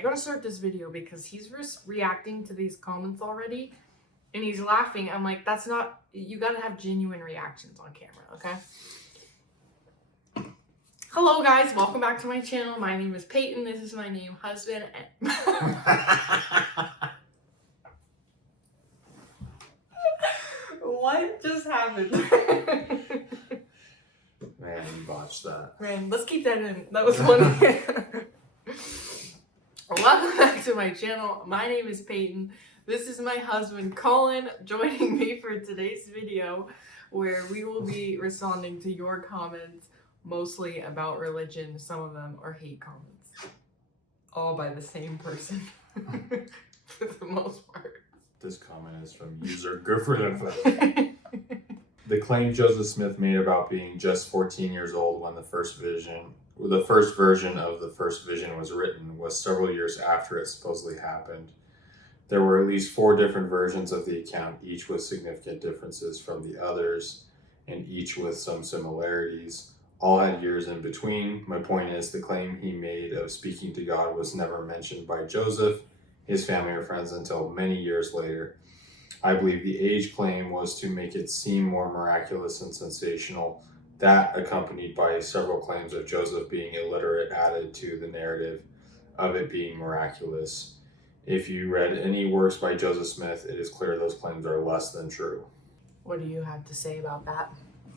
I gotta start this video because he's reacting to these comments already and he's laughing. I'm like, that's not, you gotta have genuine reactions on camera, okay? Hello guys, welcome back to my channel. My name is Peyton. This is my new husband. What just happened? Man, you botched that. Man, let's keep that in. That was funny. Welcome back to my channel. My name is Peyton. This is my husband, Colin, joining me for today's video, where we will be responding to your comments, mostly about religion. Some of them are hate comments. All by the same person, for the most part. This comment is from user Griffin. The claim Joseph Smith made about being just 14 years old when the first version of the first vision was written was several years after it supposedly happened. There were at least 4 different versions of the account, each with significant differences from the others, and each with some similarities. All had years in between. My point is, the claim he made of speaking to God was never mentioned by Joseph, his family, or friends until many years later. I believe the age claim was to make it seem more miraculous and sensational. That, accompanied by several claims of Joseph being illiterate, added to the narrative of it being miraculous. If you read any works by Joseph Smith, it is clear those claims are less than true. What do you have to say about that?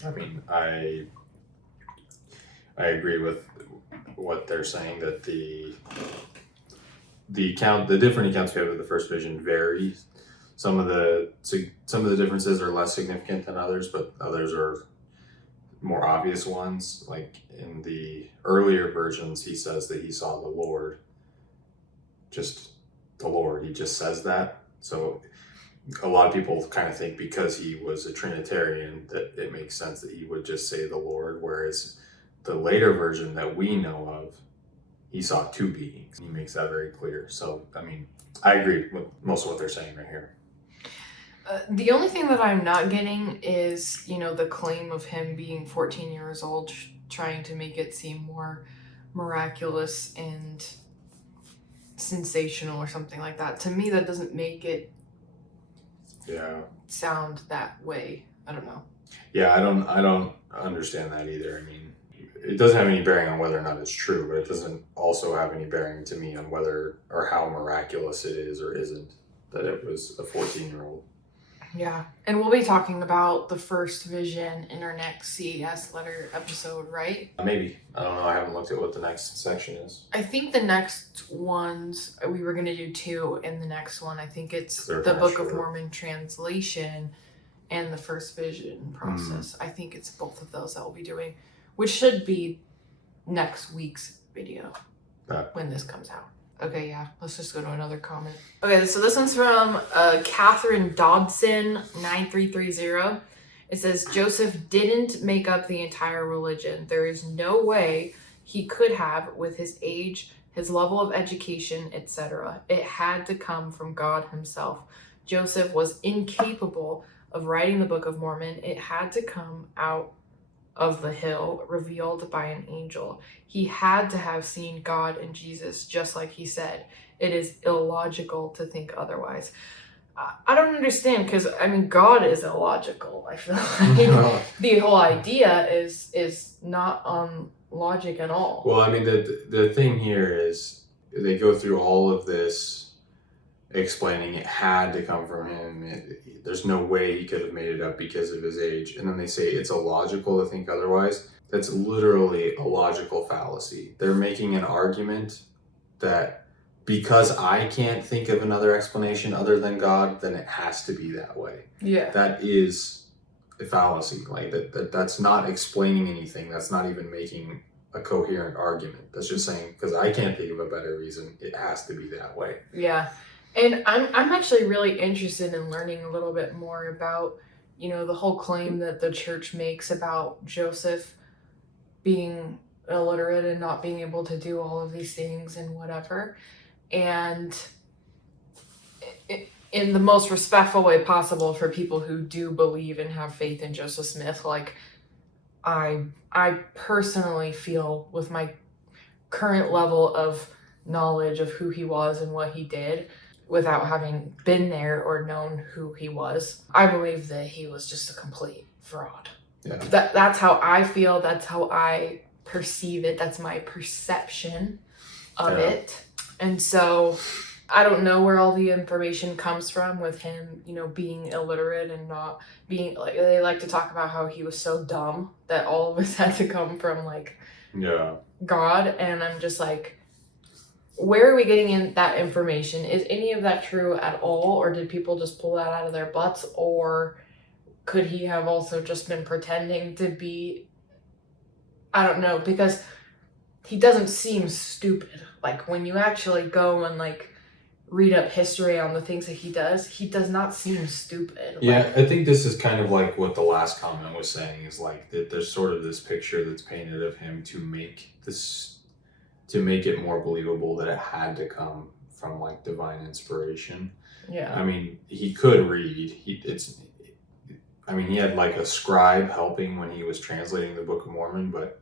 I mean, I agree with what they're saying, that the different accounts we have of the first vision varies. Some of the differences are less significant than others, but others are more obvious ones. Like in the earlier versions, he says that he saw the Lord. Just the Lord. He just says that. So a lot of people kind of think because he was a Trinitarian that it makes sense that he would just say the Lord, whereas the later version that we know of, he saw 2 beings. He makes that very clear. So, I mean, I agree with most of what they're saying right here. The only thing that I'm not getting is, the claim of him being 14 years old, trying to make it seem more miraculous and sensational or something like that. To me, that doesn't make it sound that way. I don't know. Yeah, I don't understand that either. I mean, it doesn't have any bearing on whether or not it's true, but it doesn't also have any bearing to me on whether or how miraculous it is or isn't that it was a 14-year-old. Yeah, and we'll be talking about the first vision in our next CES letter episode, right? Maybe. I don't know. I haven't looked at what the next section is. I think the next ones, we were going to do 2 in the next one. I think it's the Book of Mormon translation and the first vision process. I think it's both of those that we'll be doing, which should be next week's video when this comes out. Okay, yeah, let's just go to another comment. Okay, so this one's from Catherine Dodson 9330. It says, Joseph didn't make up the entire religion. There is no way he could have with his age, his level of education, etc. It had to come from God himself. Joseph was incapable of writing the Book of Mormon. It had to come out of the hill, revealed by an angel. He had to have seen God and Jesus, just like he said. It is illogical to think otherwise. I don't understand, because God is illogical. I feel like the whole idea is not on logic at all. Well, I mean, the thing here is they go through all of this explaining it had to come from him. There's no way he could have made it up because of his age. And then they say it's illogical to think otherwise. That's literally a logical fallacy. They're making an argument that because I can't think of another explanation other than God, then it has to be that way. Yeah. That is a fallacy. Like that's not explaining anything. That's not even making a coherent argument. That's just saying, because I can't think of a better reason, it has to be that way. Yeah. And I'm actually really interested in learning a little bit more about, the whole claim that the church makes about Joseph being illiterate and not being able to do all of these things and whatever. And in the most respectful way possible for people who do believe and have faith in Joseph Smith, like I personally feel with my current level of knowledge of who he was and what he did without having been there or known who he was. I believe that he was just a complete fraud. Yeah. That's how I feel. That's how I perceive it. That's my perception of it. And so I don't know where all the information comes from with him, you know, being illiterate and not being like, they like to talk about how he was so dumb that all of this had to come from like God. And I'm just like, where are we getting in that information? Is any of that true at all? Or did people just pull that out of their butts? Or could he have also just been pretending to be, I don't know, because he doesn't seem stupid. Like when you actually go and like read up history on the things that he does not seem stupid. Yeah, I think this is kind of like what the last comment was saying, is like that there's sort of this picture that's painted of him to make it more believable that it had to come from like divine inspiration. Yeah. I mean, he could read. He had like a scribe helping when he was translating the Book of Mormon, but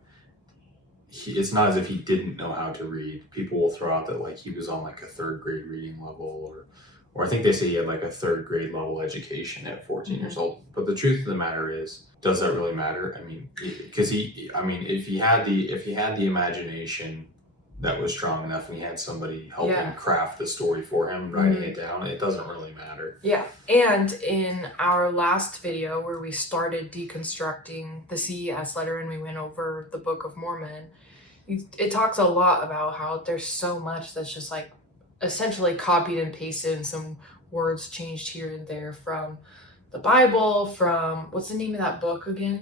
it's not as if he didn't know how to read. People will throw out that like he was on like a 3rd grade reading level, or I think they say he had like a 3rd grade level education at 14 years old. But the truth of the matter is, does that really matter? I mean, because if he had the imagination that was strong enough and he had somebody helping craft the story for him, writing it down, it doesn't really matter. Yeah. And in our last video where we started deconstructing the CES letter and we went over the Book of Mormon, it talks a lot about how there's so much that's just like essentially copied and pasted and some words changed here and there from the Bible, from, what's the name of that book again?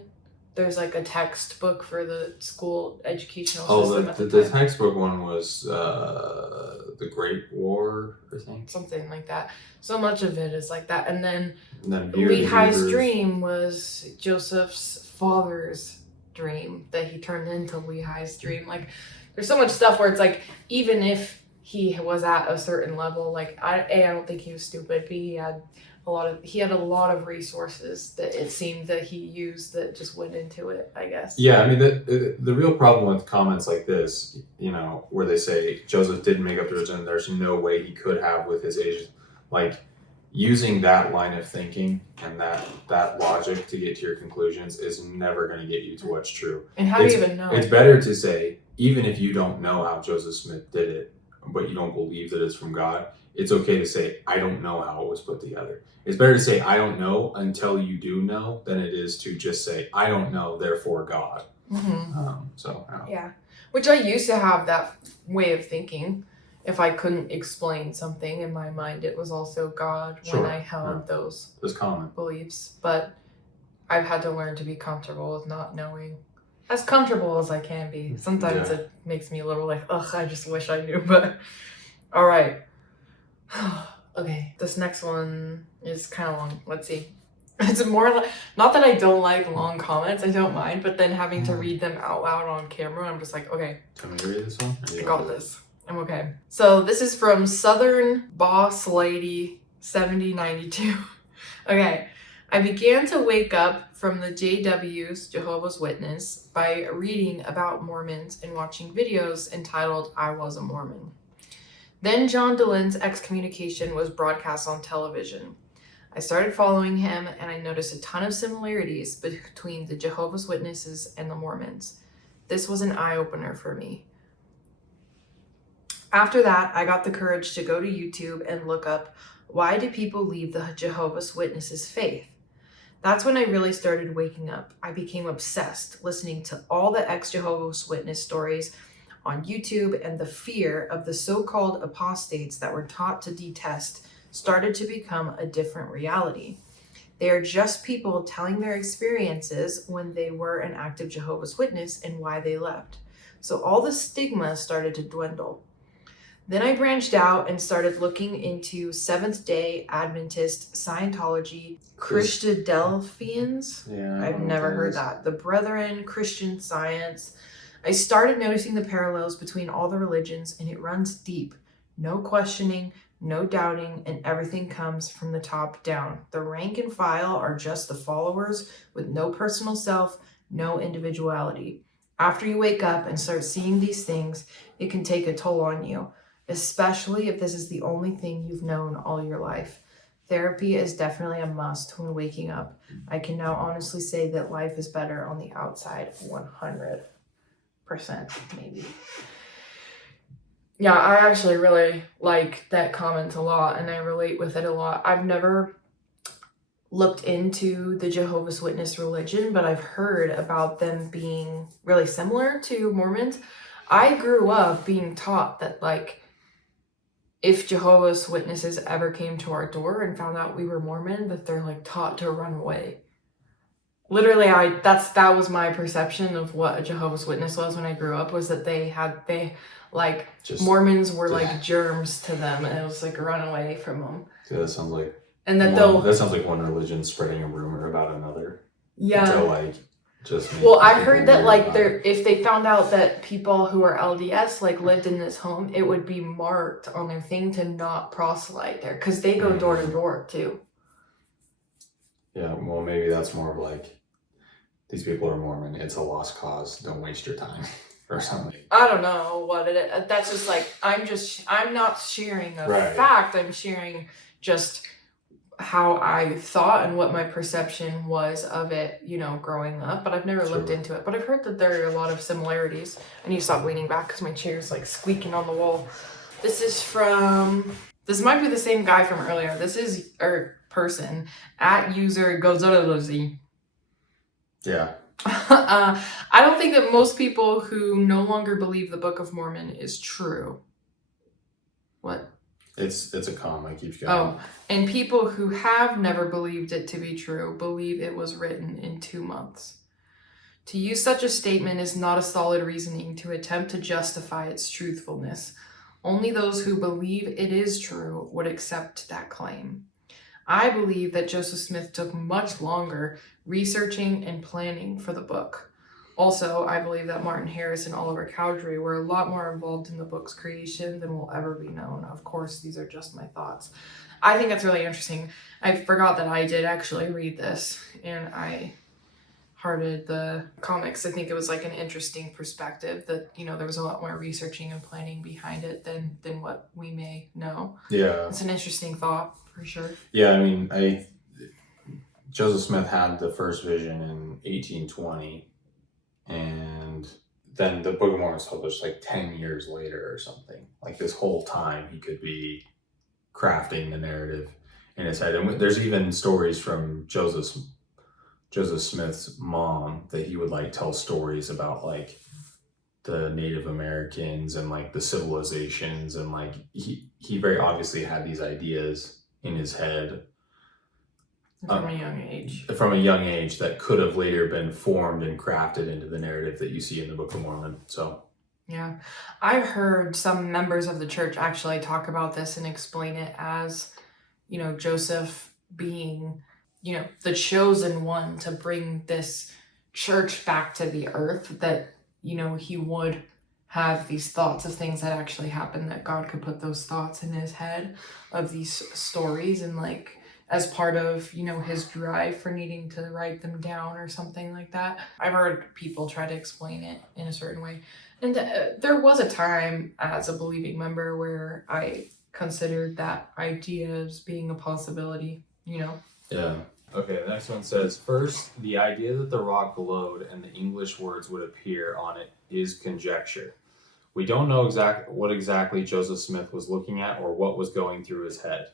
There's like a textbook for the school educational system. The textbook one was The Great War, I think. Something like that. So much of it is like that. And then Beard Lehi's dream was Joseph's father's dream that he turned into Lehi's dream. Like, there's so much stuff where it's like, even if he was at a certain level, like, I don't think he was stupid, but he had a lot of resources that it seemed that he used that just went into it, I guess. Yeah, I mean, the real problem with comments like this, you know, where they say Joseph didn't make up the religion, there's no way he could have with his age, like using that line of thinking and that logic to get to your conclusions is never going to get you to what's true. And how do you even know? It's better to say, even if you don't know how Joseph Smith did it, but you don't believe that it's from God, it's okay to say, I don't know how it was put together. It's better to say, I don't know until you do know than it is to just say, I don't know, therefore God. Yeah. Which I used to have that way of thinking. If I couldn't explain something in my mind, it was also God when I held those beliefs. But I've had to learn to be comfortable with not knowing. As comfortable as I can be. Sometimes it makes me a little like, ugh, I just wish I knew. But all right. Okay, this next one is kind of long. Let's see. It's more like, not that I don't like long comments, I don't mind, but then having to read them out loud on camera, I'm just like, okay. Can we read this one? I got this. I'm okay. So this is from Southern Boss Lady 7092. Okay. I began to wake up from the JW's, Jehovah's Witness, by reading about Mormons and watching videos entitled I Was a Mormon. Then John Delen's excommunication was broadcast on television. I started following him and I noticed a ton of similarities between the Jehovah's Witnesses and the Mormons. This was an eye-opener for me. After that, I got the courage to go to YouTube and look up, why do people leave the Jehovah's Witnesses faith? That's when I really started waking up. I became obsessed listening to all the ex-Jehovah's Witness stories on YouTube, and the fear of the so-called apostates that were taught to detest started to become a different reality. They are just people telling their experiences when they were an active Jehovah's Witness and why they left. So all the stigma started to dwindle. Then I branched out and started looking into Seventh-day Adventist, Scientology, Christadelphians. Yeah, I've never heard that. The Brethren, Christian Science. I started noticing the parallels between all the religions, and it runs deep. No questioning, no doubting, and everything comes from the top down. The rank and file are just the followers with no personal self, no individuality. After you wake up and start seeing these things, it can take a toll on you. especially if this is the only thing you've known all your life. Therapy is definitely a must when waking up. I can now honestly say that life is better on the outside, 100%, maybe. Yeah, I actually really like that comment a lot, and I relate with it a lot. I've never looked into the Jehovah's Witness religion, but I've heard about them being really similar to Mormons. I grew up being taught that, like, if Jehovah's Witnesses ever came to our door and found out we were Mormon, that they're like taught to run away. Literally, that was my perception of what a Jehovah's Witness was when I grew up, was that Mormons were like germs to them, and it was like run away from them. Yeah, that sounds like one religion spreading a rumor about another. Yeah. To like just I heard that like if they found out that people who are LDS like lived in this home, it would be marked on their thing to not proselyte there, because they go door to door too. Yeah, well, maybe that's more of like, these people are Mormon, it's a lost cause, don't waste your time, or something. I don't know what it is. That's just like, I'm not sharing a fact, I'm sharing just how I thought and what my perception was of it, growing up, but I've never looked into it. But I've heard that there are a lot of similarities. I need to stop leaning back because my chair's like squeaking on the wall. This might be the same guy from earlier. This is person at user Gozolozi. Yeah. I don't think that most people who no longer believe the Book of Mormon is true. What? It's a comma, keeps going. Oh, and people who have never believed it to be true believe it was written in 2 months. To use such a statement is not a solid reasoning to attempt to justify its truthfulness. Only those who believe it is true would accept that claim. I believe that Joseph Smith took much longer researching and planning for the book. Also, I believe that Martin Harris and Oliver Cowdery were a lot more involved in the book's creation than will ever be known. Of course, these are just my thoughts. I think that's really interesting. I forgot that I did actually read this, and I hearted the comics. I think it was like an interesting perspective that, there was a lot more researching and planning behind it than what we may know. Yeah. It's an interesting thought, for sure. Yeah, I mean, Joseph Smith had the first vision in 1820. And then the Book of Mormon was published like 10 years later or something. Like this whole time he could be crafting the narrative in his head. And there's even stories from Joseph Smith's mom that he would like tell stories about like the Native Americans and like the civilizations, and like he very obviously had these ideas in his head. From a young age. From a young age that could have later been formed and crafted into the narrative that you see in the Book of Mormon. So, yeah. I've heard some members of the church actually talk about this and explain it as, Joseph being, the chosen one to bring this church back to the earth, that, he would have these thoughts of things that actually happened, that God could put those thoughts in his head of these stories, and like, as part of, his drive for needing to write them down or something like that. I've heard people try to explain it in a certain way. And there was a time as a believing member where I considered that idea as being a possibility, Yeah. Okay, the next one says, first, the idea that the rock glowed and the English words would appear on it is conjecture. We don't know what exactly Joseph Smith was looking at or what was going through his head.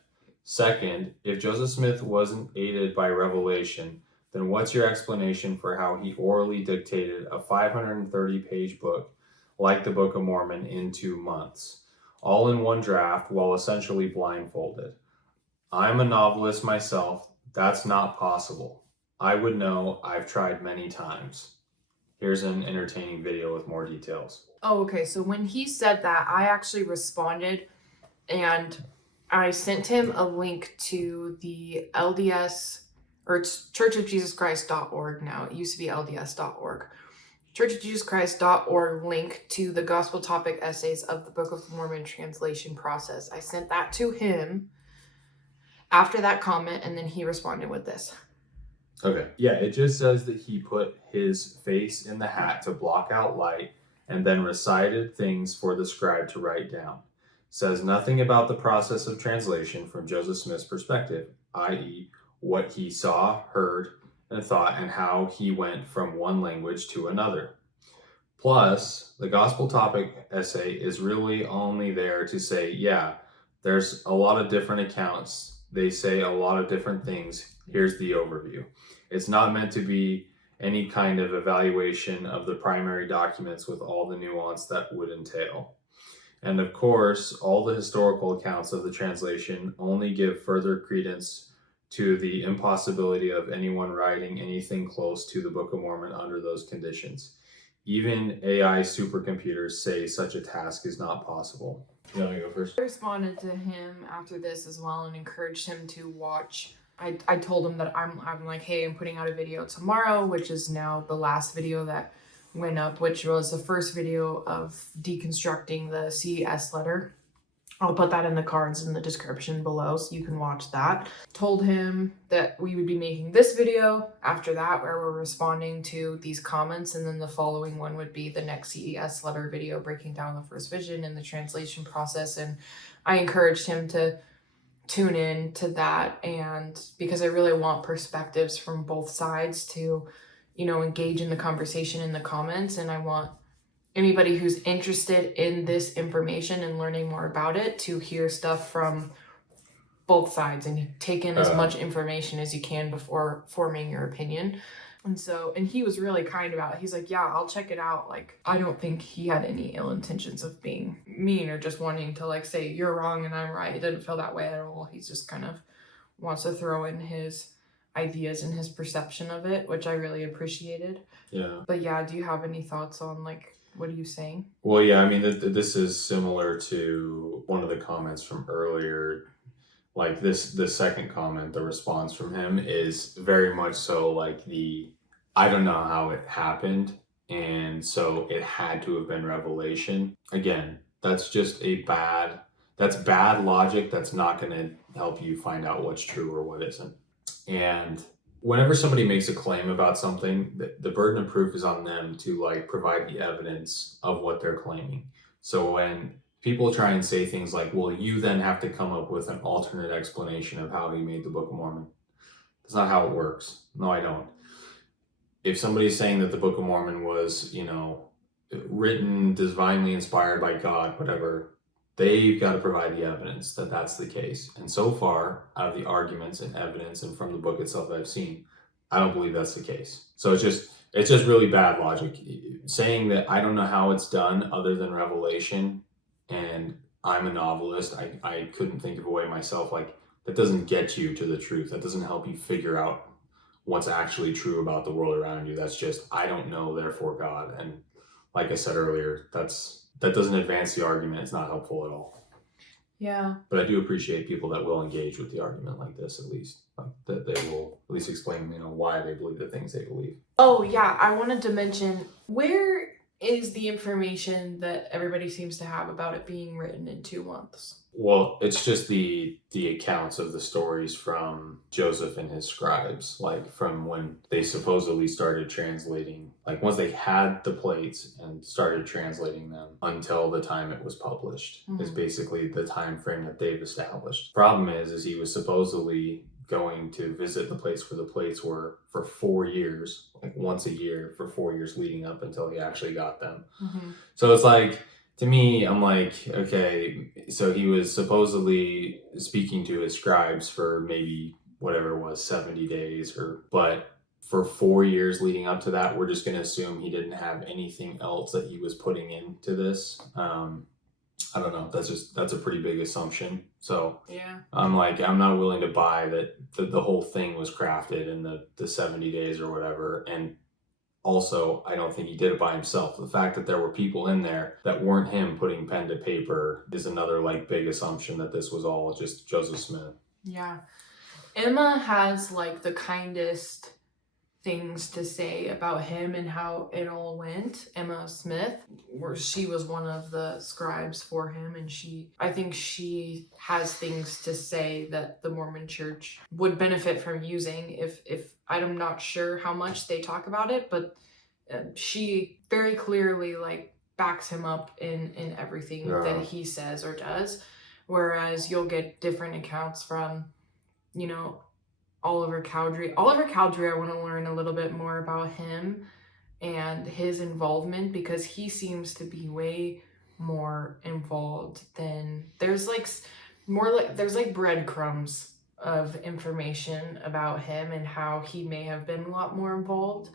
Second, if Joseph Smith wasn't aided by revelation, then what's your explanation for how he orally dictated a 530-page book like the Book of Mormon in 2 months, all in one draft while essentially blindfolded? I'm a novelist myself. That's not possible. I would know. I've tried many times. Here's an entertaining video with more details. Oh, okay. So when he said that, I actually responded, and I sent him a link to the LDS, or it's churchofjesuschrist.org now. It used to be LDS.org. churchofjesuschrist.org link to the gospel topic essays of the Book of Mormon translation process. I sent that to him after that comment, and then he responded with this. Okay. Yeah, it just says that he put his face in the hat to block out light and then recited things for the scribe to write down. says nothing about the process of translation from Joseph Smith's perspective, i.e., what he saw, heard, and thought, and how he went from one language to another. Plus, the gospel topic essay is really only there to say, yeah, there's a lot of different accounts. They say a lot of different things. Here's the overview. It's not meant to be any kind of evaluation of the primary documents with all the nuance that would entail. And of course, all the historical accounts of the translation only give further credence to the impossibility of anyone writing anything close to the Book of Mormon under those conditions. Even AI supercomputers say such a task is not possible. You want me to go first? I responded to him after this as well and encouraged him to watch. I told him that I'm like, hey, I'm putting out a video tomorrow, which is now the last video that went up, which was the first video of deconstructing the CES letter. I'll put that in the cards in the description below so you can watch that. Told him that we would be making this video after that where we're responding to these comments, and then the following one would be the next CES letter video breaking down the first vision and the translation process. And I encouraged him to tune in to that, and because I really want perspectives from both sides to, engage in the conversation in the comments, and I want anybody who's interested in this information and learning more about it to hear stuff from both sides and take in as much information as you can before forming your opinion. And he was really kind about it. He's like, yeah, I'll check it out. Like, I don't think he had any ill intentions of being mean or just wanting to say you're wrong and I'm right. It didn't feel that way at all. He's just kind of wants to throw in his ideas and his perception of it, which I really appreciated. Yeah. But yeah, do you have any thoughts on what are you saying? Well, yeah, I mean, this is similar to one of the comments from earlier. Like the second comment, the response from him is very much so I don't know how it happened, and so it had to have been revelation. Again, that's just that's bad logic. That's not going to help you find out what's true or what isn't. And whenever somebody makes a claim about something, the burden of proof is on them to provide the evidence of what they're claiming. So when people try and say things like, well, you then have to come up with an alternate explanation of how he made the Book of Mormon. That's not how it works. No, I don't. If somebody's saying that the Book of Mormon was, written divinely inspired by God, whatever, they've got to provide the evidence that that's the case. And so far, out of the arguments and evidence and from the book itself that I've seen, I don't believe that's the case. So it's just really bad logic. Saying that I don't know how it's done other than revelation, and I'm a novelist, I couldn't think of a way myself, that doesn't get you to the truth. That doesn't help you figure out what's actually true about the world around you. That's just, I don't know, therefore God. And like I said earlier, that doesn't advance the argument. It's not helpful at all. Yeah. But I do appreciate people that will engage with the argument like this, at least. That they will at least explain, why they believe the things they believe. Oh, yeah. I wanted to mention, where is the information that everybody seems to have about it being written in 2 months? Well, it's just the accounts of the stories from Joseph and his scribes, from when they supposedly started translating, once they had the plates and started translating them until the time it was published, is basically the time frame that they've established. Problem is he was supposedly going to visit the place where the plates were for 4 years, once a year for 4 years leading up until he actually got them. So it's to me, I'm okay, so he was supposedly speaking to his scribes for maybe whatever it was, 70 days, but for 4 years leading up to that, we're just going to assume he didn't have anything else that he was putting into this. I don't know. That's a pretty big assumption. So yeah, I'm I'm not willing to buy that the whole thing was crafted in the 70 days or whatever. And also, I don't think he did it by himself. The fact that there were people in there that weren't him putting pen to paper is another big assumption that this was all just Joseph Smith. Yeah. Emma has the kindest things to say about him and how it all went. Emma Smith, where she was one of the scribes for him, and I think she has things to say that the Mormon Church would benefit from using if I'm not sure how much they talk about it, but she very clearly backs him up in everything that he says or does. Whereas you'll get different accounts from, you know, Oliver Cowdery. Oliver Cowdery, I want to learn a little bit more about him and his involvement, because he seems to be way more involved than there's like breadcrumbs of information about him and how he may have been a lot more involved.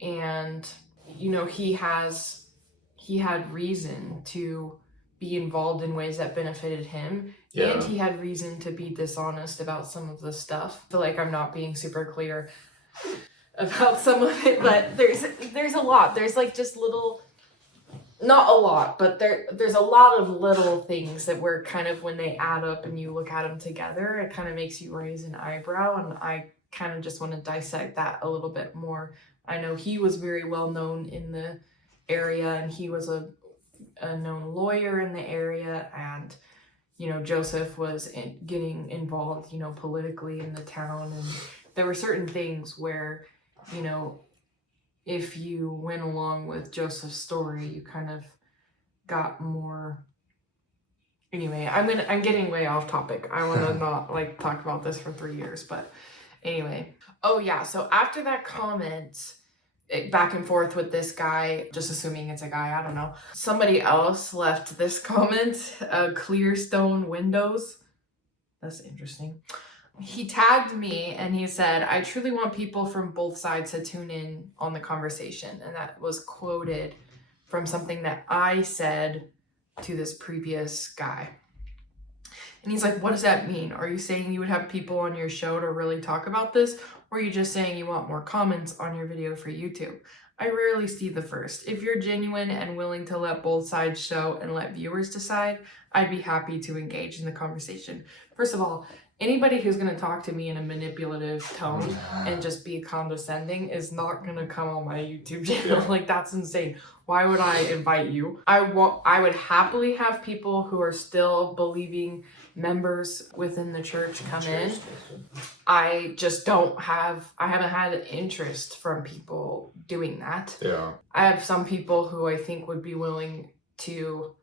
And, you know, he had reason to be involved in ways that benefited him, and he had reason to be dishonest about some of the stuff. I feel like I'm not being super clear about some of it, but there's a lot. There's like just little, not a lot, but there's a lot of little things that were kind of, when they add up and you look at them together, it kind of makes you raise an eyebrow, and I kind of just want to dissect that a little bit more. I know he was very well known in the area, and he was a known lawyer in the area, and, you know, Joseph was getting involved, you know, politically in the town, and there were certain things where, you know, if you went along with Joseph's story, you kind of got more. Anyway, I'm getting way off topic. I want to not like talk about this for 3 years, but anyway. Oh yeah, so after that comment, back and forth with this guy, just assuming it's a guy, I don't know. Somebody else left this comment, Clearstone Windows. That's interesting. He tagged me and he said, "I truly want people from both sides to tune in on the conversation." And that was quoted from something that I said to this previous guy. And he's like, "What does that mean? Are you saying you would have people on your show to really talk about this? Or are you just saying you want more comments on your video for YouTube? I rarely see the first. If you're genuine and willing to let both sides show and let viewers decide, I'd be happy to engage in the conversation." First of all, anybody who's going to talk to me in a manipulative tone and just be condescending is not going to come on my YouTube channel. Like, that's insane. Why would I invite you? I would happily have people who are still believing members within the church come in. I just I haven't had interest from people doing that. Yeah. I have some people who I think would be willing to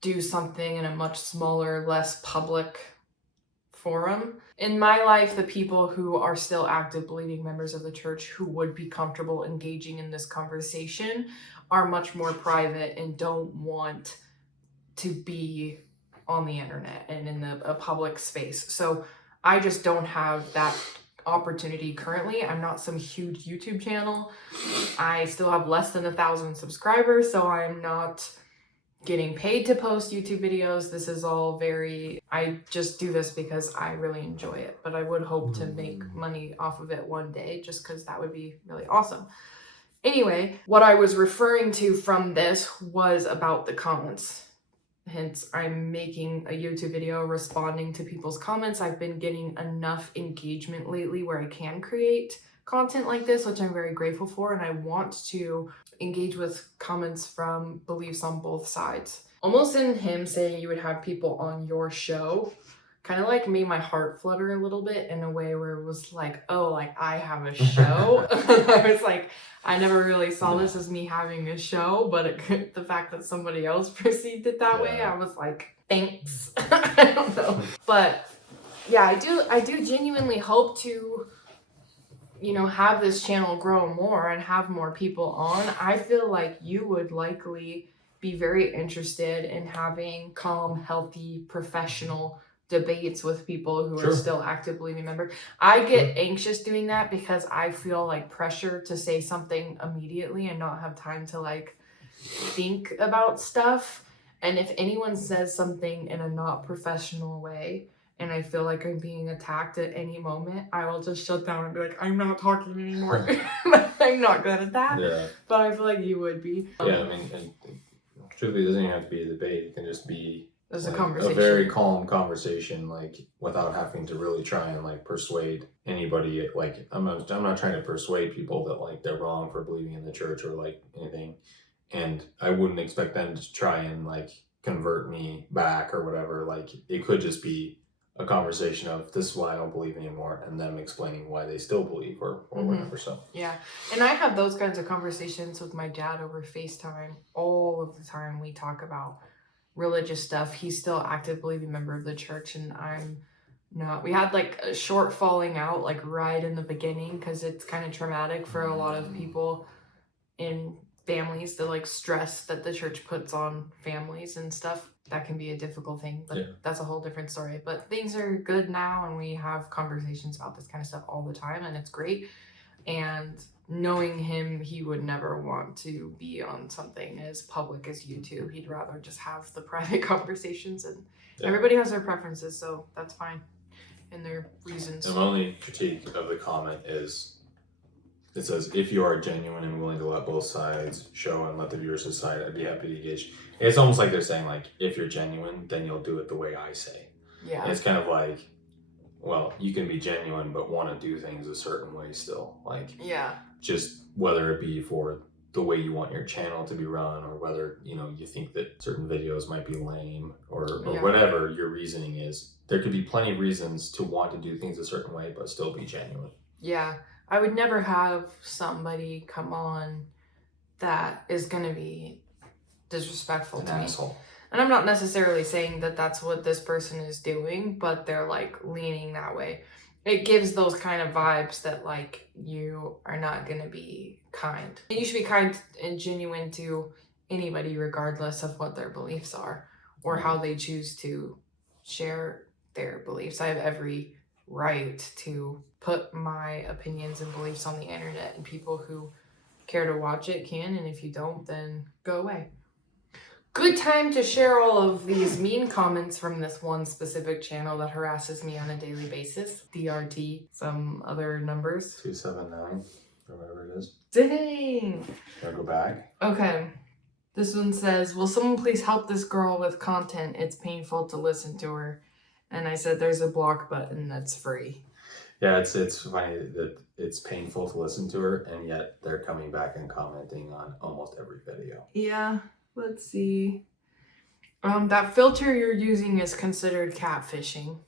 do something in a much smaller, less public forum. In my life, the people who are still active believing members of the church who would be comfortable engaging in this conversation are much more private and don't want to be on the internet and in a public space. So I just don't have that opportunity currently. I'm not some huge YouTube channel. I still have less than 1,000 subscribers, so I'm not getting paid to post YouTube videos. This is all I just do this because I really enjoy it, but I would hope to make money off of it one day, just because that would be really awesome. Anyway, what I was referring to from this was about the comments. Hence, I'm making a YouTube video responding to people's comments. I've been getting enough engagement lately where I can create content like this, which I'm very grateful for, and I want to engage with comments from beliefs on both sides. Almost in him saying you would have people on your show kind of like made my heart flutter a little bit in a way where it was like, oh, like I have a show. I was like, I never really saw this as me having a show, but the fact that somebody else perceived it that way, I was like, thanks. I don't know. But yeah, I do genuinely hope to, you know, have this channel grow more and have more people on. I feel like you would likely be very interested in having calm, healthy, professional debates with people who are still actively members. I get anxious doing that because I feel like pressure to say something immediately and not have time to like think about stuff. And if anyone says something in a not professional way and I feel like I'm being attacked at any moment, I will just shut down and be like, I'm not talking anymore. I'm not good at that. Yeah. But I feel like you would be. Yeah, I mean, truthfully, it doesn't even have to be a debate. It can just be a conversation. A very calm conversation, like without having to really try and like persuade anybody. Like I'm not trying to persuade people that like they're wrong for believing in the church or like anything. And I wouldn't expect them to try and like convert me back or whatever. Like it could just be a conversation of this is why I don't believe anymore, and them explaining why they still believe or whatever. So yeah, and I have those kinds of conversations with my dad over FaceTime all of the time. We talk about religious stuff. He's still active believing member of the church, and I'm not. We had like a short falling out like right in the beginning because it's kind of traumatic for a lot of people in families, the like stress that the church puts on families and stuff. That can be a difficult thing, but that's a whole different story. But things are good now, and we have conversations about this kind of stuff all the time, and it's great. And knowing him, he would never want to be on something as public as YouTube. He'd rather just have the private conversations, and everybody has their preferences, so that's fine, and their reasons. And my only critique of the comment is, it says, if you are genuine and willing to let both sides show and let the viewers decide, I'd be happy to engage. It's almost like they're saying, like, if you're genuine, then you'll do it the way I say. Yeah. And it's kind of like, well, you can be genuine, but want to do things a certain way still. Like, just whether it be for the way you want your channel to be run, or whether, you know, you think that certain videos might be lame, or whatever your reasoning is. There could be plenty of reasons to want to do things a certain way, but still be genuine. Yeah. I would never have somebody come on that is going to be disrespectful to me. Asshole. And I'm not necessarily saying that that's what this person is doing, but they're like leaning that way. It gives those kind of vibes that like you are not going to be kind. And you should be kind and genuine to anybody regardless of what their beliefs are or how they choose to share their beliefs. I have every right to put my opinions and beliefs on the internet, and people who care to watch it can, and if you don't, then go away. Good time to share all of these mean comments from this one specific channel that harasses me on a daily basis. DRT, some other numbers. 279, or whatever it is. Dang! Gotta go back. Okay. This one says, will someone please help this girl with content? It's painful to listen to her. And I said, there's a block button that's free. Yeah, it's funny that it's painful to listen to her, and yet they're coming back and commenting on almost every video. Yeah, let's see. That filter you're using is considered catfishing.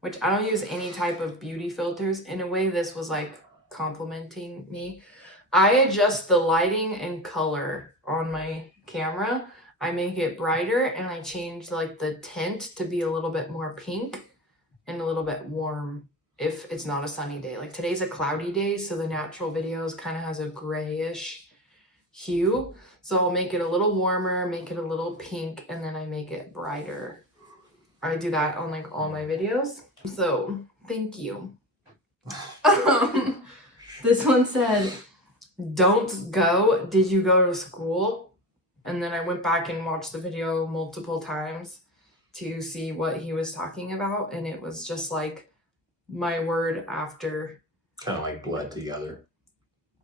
Which I don't use any type of beauty filters. In a way, this was like complimenting me. I adjust the lighting and color on my camera. I make it brighter, and I change like the tint to be a little bit more pink and a little bit warm if it's not a sunny day. Like today's a cloudy day, so the natural videos kind of has a grayish hue. So I'll make it a little warmer, make it a little pink, and then I make it brighter. I do that on like all my videos. So thank you. This one said, don't go. Did you go to school? And then I went back and watched the video multiple times to see what he was talking about, and it was just like my word after, kind of like bled together.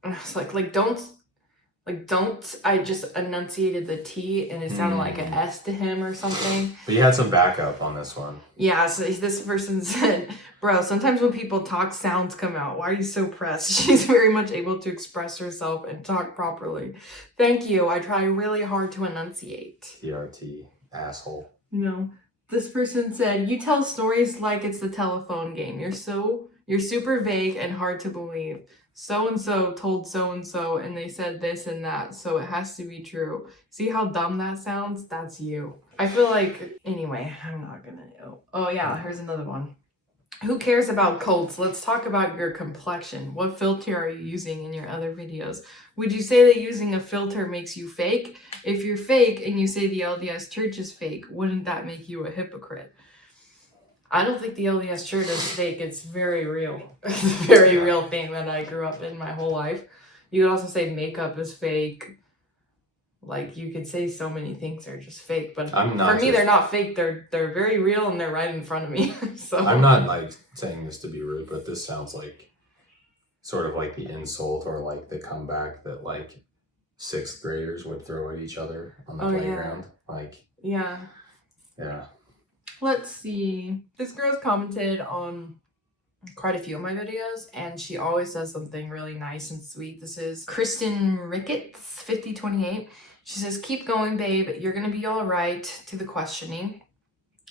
And I was like don't, I just enunciated the T and it sounded like an S to him or something. But you had some backup on this one. Yeah, so this person said, bro, sometimes when people talk, sounds come out. Why are you so pressed? She's very much able to express herself and talk properly. Thank you. I try really hard to enunciate. TRT, asshole. No. This person said, you tell stories like it's the telephone game. You're super vague and hard to believe. So-and-so told so-and-so and they said this and that, so it has to be true. See how dumb that sounds? That's you. I feel like, anyway, I'm not gonna know. Oh yeah, here's another one. Who cares about cults? Let's talk about your complexion. What filter are you using in your other videos? Would you say that using a filter makes you fake? If you're fake and you say the LDS Church is fake, wouldn't that make you a hypocrite? I don't think the LDS Church is fake. It's very real. It's a very real thing that I grew up in my whole life. You could also say makeup is fake. Like, you could say so many things are just fake, but for me, they're not fake. They're very real, and they're right in front of me. So I'm not like saying this to be rude, but this sounds like sort of like the insult or like the comeback that like 6th graders would throw at each other on the playground. Yeah. Like, yeah. Let's see. This girl's commented on quite a few of my videos, and she always says something really nice and sweet. This is Kristen Ricketts, 5028. She says, keep going, babe. You're going to be all right, to the questioning.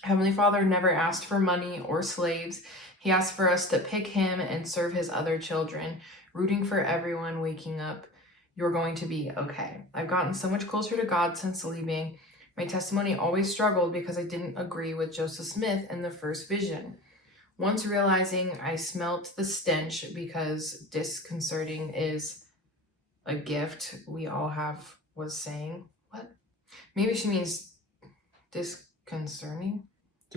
Heavenly Father never asked for money or slaves. He asked for us to pick him and serve his other children, rooting for everyone, waking up. You're going to be okay. I've gotten so much closer to God since leaving. My testimony always struggled because I didn't agree with Joseph Smith in the first vision. Once realizing I smelt the stench because disconcerting is a gift we all have was saying. What? Maybe she means disconcerting?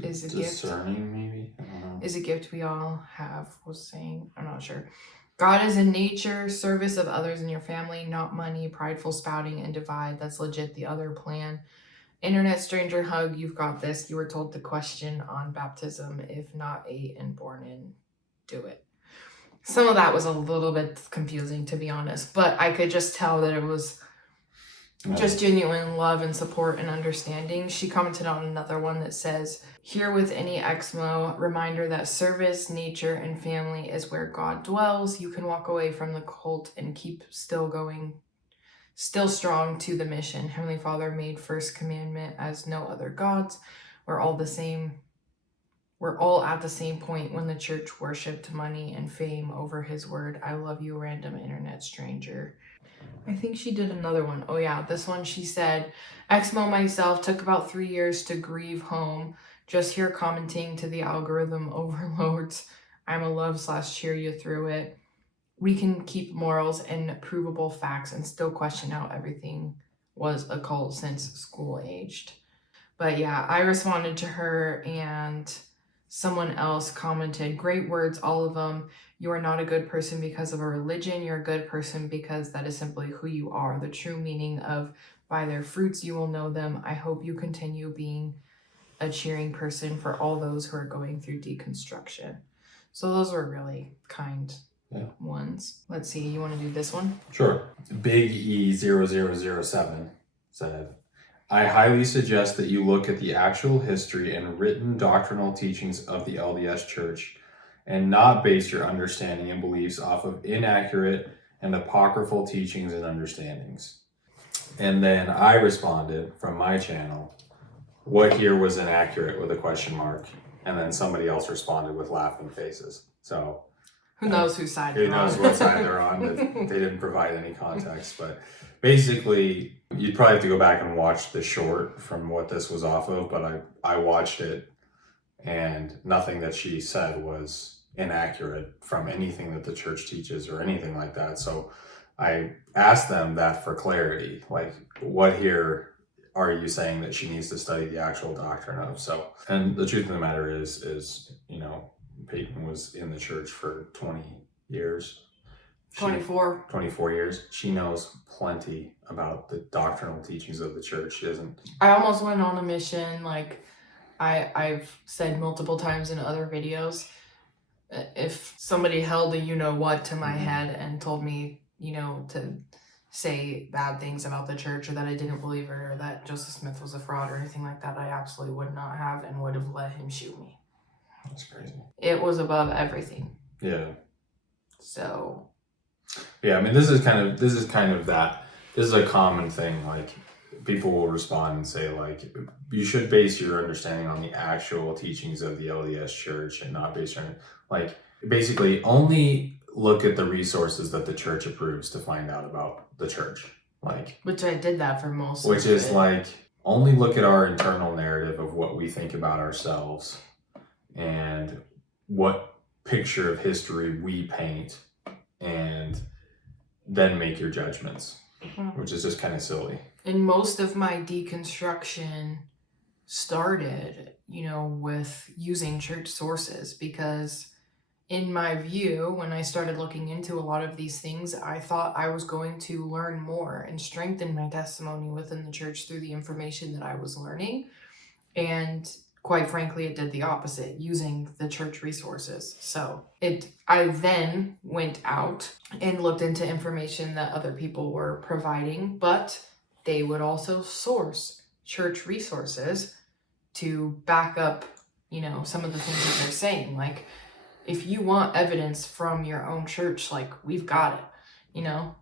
Is a gift. Discerning, maybe? I don't know. Is a gift we all have was saying. I'm not sure. God is in nature, service of others in your family, not money, prideful spouting, and divide. That's legit the other plan. Internet stranger hug, you've got this. You were told to question on baptism. If not 8 and born in, do it. Some of that was a little bit confusing, to be honest, but I could just tell that it was just genuine love and support and understanding. She commented on another one that says, here with any Exmo, reminder that service, nature, and family is where God dwells. You can walk away from the cult and keep still going, still strong to the mission. Heavenly Father made first commandment as no other gods. We're all the same. We're all at the same point when the church worshipped money and fame over his word. I love you, random internet stranger. I think she did another one. Oh yeah, this one she said, Exmo myself took about 3 years to grieve home. Just here commenting to the algorithm overloads. I'm a love/cheer you through it. We can keep morals and provable facts and still question how everything was a cult since school aged. But yeah, I responded to her and someone else commented, great words, all of them. You are not a good person because of a religion. You're a good person because that is simply who you are. The true meaning of by their fruits you will know them. I hope you continue being a cheering person for all those who are going through deconstruction. So those were really kind ones. Let's see, you want to do this one? Sure. Big E0007 said, I highly suggest that you look at the actual history and written doctrinal teachings of the LDS Church and not base your understanding and beliefs off of inaccurate and apocryphal teachings and understandings. And then I responded from my channel, what here was inaccurate with a question mark? And then somebody else responded with laughing faces. So who knows whose side they're on? Who knows what side they're on? They didn't provide any context. But basically, you'd probably have to go back and watch the short from what this was off of. But I watched it, and nothing that she said was inaccurate from anything that the church teaches or anything like that. So I asked them that for clarity. Like, what here are you saying that she needs to study the actual doctrine of? So, and the truth of the matter is, you know, Payton was in the church for 20 years. 24 years. She knows plenty about the doctrinal teachings of the church. She doesn't. I almost went on a mission, like I've said multiple times in other videos. If somebody held a you-know-what to my head and told me, you know, to say bad things about the church or that I didn't believe it or that Joseph Smith was a fraud or anything like that, I absolutely would not have and would have let him shoot me. That's crazy. It was above everything. Yeah. So. Yeah, I mean, this is a common thing. Like, people will respond and say, like, you should base your understanding on the actual teachings of the LDS Church and not based on, like, basically only look at the resources that the church approves to find out about the church. Like, which I did that for most of it. Which is like, only look at our internal narrative of what we think about ourselves and what picture of history we paint, and then make your judgments, which is just kind of silly. And most of my deconstruction started, you know, with using church sources, because in my view, when I started looking into a lot of these things, I thought I was going to learn more and strengthen my testimony within the church through the information that I was learning. And quite frankly, it did the opposite, using the church resources. So I then went out and looked into information that other people were providing, but they would also source church resources to back up, you know, some of the things that they're saying. Like, if you want evidence from your own church, like, we've got it, you know,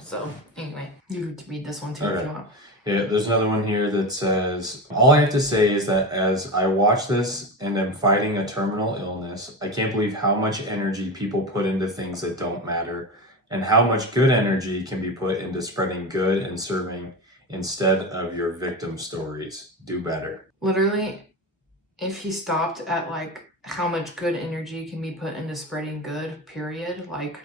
So anyway, you get to read this one too Okay. if you want. Yeah, there's another one here that says, all I have to say is that as I watch this and am fighting a terminal illness, I can't believe how much energy people put into things that don't matter and how much good energy can be put into spreading good and serving instead of your victim stories. Do better. Literally, if he stopped at like how much good energy can be put into spreading good, period, like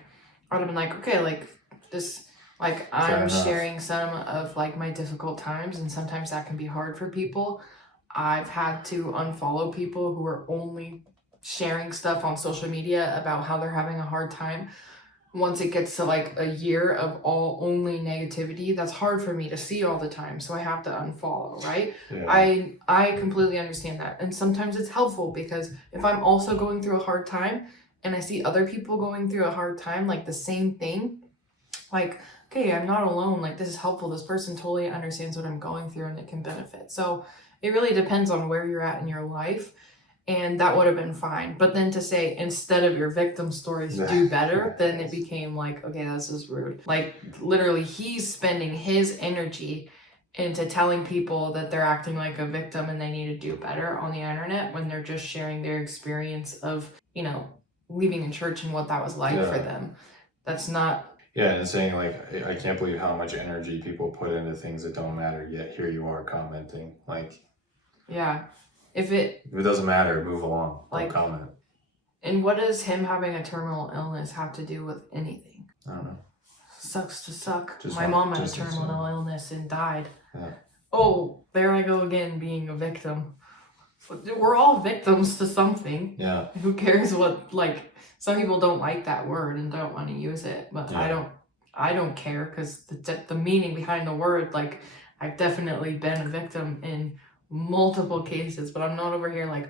I would have been like, okay, like this, like I'm sharing some of like my difficult times, and sometimes that can be hard for people. I've had to unfollow people who are only sharing stuff on social media about how they're having a hard time. Once it gets to like a year of only negativity, that's hard for me to see all the time. So I have to unfollow, right? Yeah. I completely understand that. And sometimes it's helpful because if I'm also going through a hard time and I see other people going through a hard time, like the same thing, like, okay, I'm not alone. Like this is helpful. This person totally understands what I'm going through and it can benefit. So it really depends on where you're at in your life. And that would have been fine. But then to say, instead of your victim stories, do better, then it became like, okay, this is rude. Like, literally, he's spending his energy into telling people that they're acting like a victim and they need to do better on the internet when they're just sharing their experience of, leaving a church and what that was like for them. That's not... Yeah, and saying, like, I can't believe how much energy people put into things that don't matter, yet here you are commenting. Like... Yeah. If it doesn't matter, move along. Like, don't comment. And what does him having a terminal illness have to do with anything? I don't know. Sucks to suck. Just My mom had a terminal illness and died. Yeah. Oh, there I go again, being a victim. We're all victims to something. Yeah. Who cares what, like, some people don't like that word and don't want to use it, but yeah. I don't care because the meaning behind the word, like, I've definitely been a victim in multiple cases, but I'm not over here like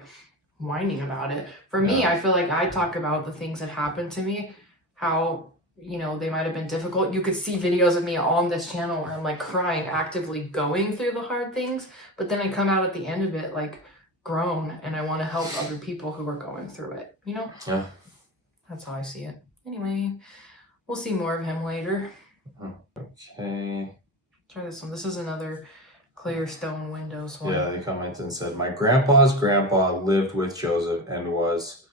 whining about it. For me, I feel like I talk about the things that happened to me, how they might have been difficult. You could see videos of me on this channel where I'm like crying, actively going through the hard things, but then I come out at the end of it like grown and I want to help other people who are going through it, Yeah, that's how I see it. Anyway, we'll see more of him later. Okay, try this one. This is another clear stone windows one. Yeah, they commented and said, my grandpa's grandpa lived with Joseph and was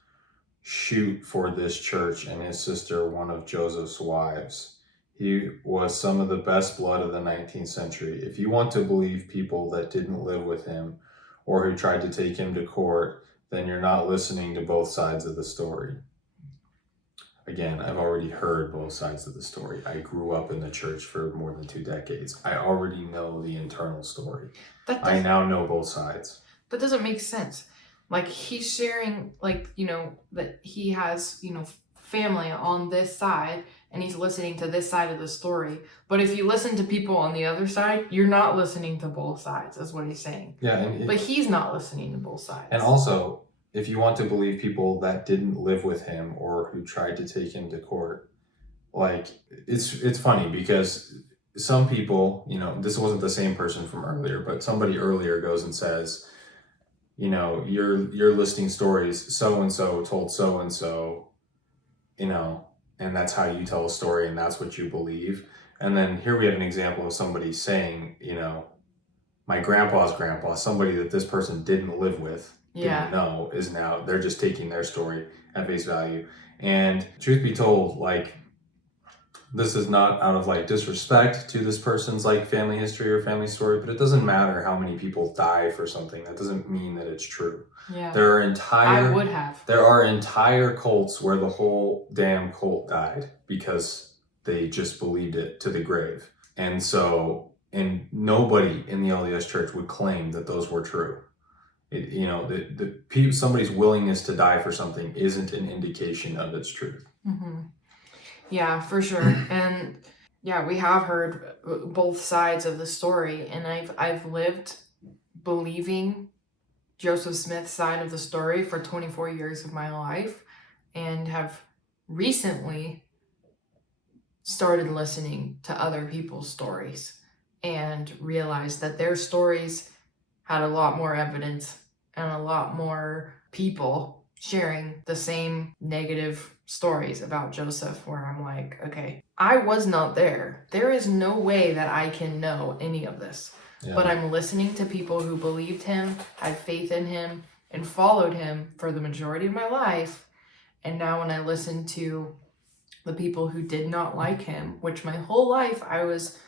shoot for this church, and his sister one of Joseph's wives. He was some of the best blood of the 19th century. If you want to believe people that didn't live with him or who tried to take him to court, then you're not listening to both sides of the story. Again, I've already heard both sides of the story. I grew up in the church for more than 2 decades. I already know the internal story. I now know both sides. That doesn't make sense. Like, he's sharing, like, that he has, family on this side, and he's listening to this side of the story. But if you listen to people on the other side, you're not listening to both sides, is what he's saying. Yeah. But he's not listening to both sides. And also, if you want to believe people that didn't live with him or who tried to take him to court, like, it's funny because some people, this wasn't the same person from earlier, but somebody earlier goes and says, you're listing stories, so-and-so told so-and-so, and that's how you tell a story and that's what you believe. And then here we have an example of somebody saying, my grandpa's grandpa, somebody that this person didn't live with, didn't know, is now, they're just taking their story at face value. And truth be told, like, this is not out of like disrespect to this person's like family history or family story, but it doesn't matter how many people die for something. That doesn't mean that it's true. Yeah. There are entire cults where the whole damn cult died because they just believed it to the grave. And nobody in the LDS church would claim that those were true. Somebody's willingness to die for something isn't an indication of its truth. Mm-hmm. Yeah, for sure. And yeah, we have heard both sides of the story, and I've lived believing Joseph Smith's side of the story for 24 years of my life, and have recently started listening to other people's stories and realized that their stories had a lot more evidence and a lot more people sharing the same negative stories about Joseph, where I'm like, okay, I was not there. There is no way that I can know any of this. Yeah. But I'm listening to people who believed him, had faith in him, and followed him for the majority of my life. And now when I listen to the people who did not like him, which my whole life I was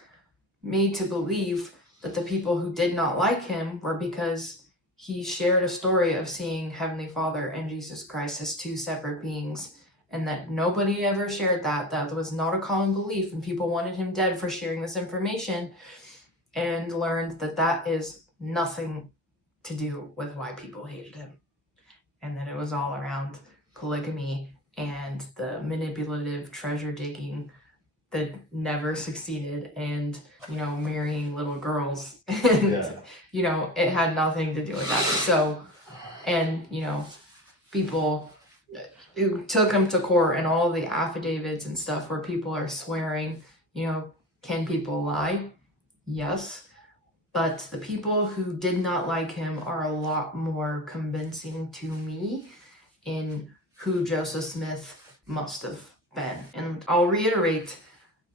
made to believe that the people who did not like him were because he shared a story of seeing Heavenly Father and Jesus Christ as two separate beings, and that nobody ever shared that. That was not a common belief, and people wanted him dead for sharing this information, and learned that that is nothing to do with why people hated him, and that it was all around polygamy and the manipulative treasure digging that never succeeded, and, you know, marrying little girls. And, you know, it had nothing to do with that. So, and, you know, people who took him to court and all the affidavits and stuff where people are swearing, you know, can people lie? Yes. But the people who did not like him are a lot more convincing to me in who Joseph Smith must have been. And I'll reiterate,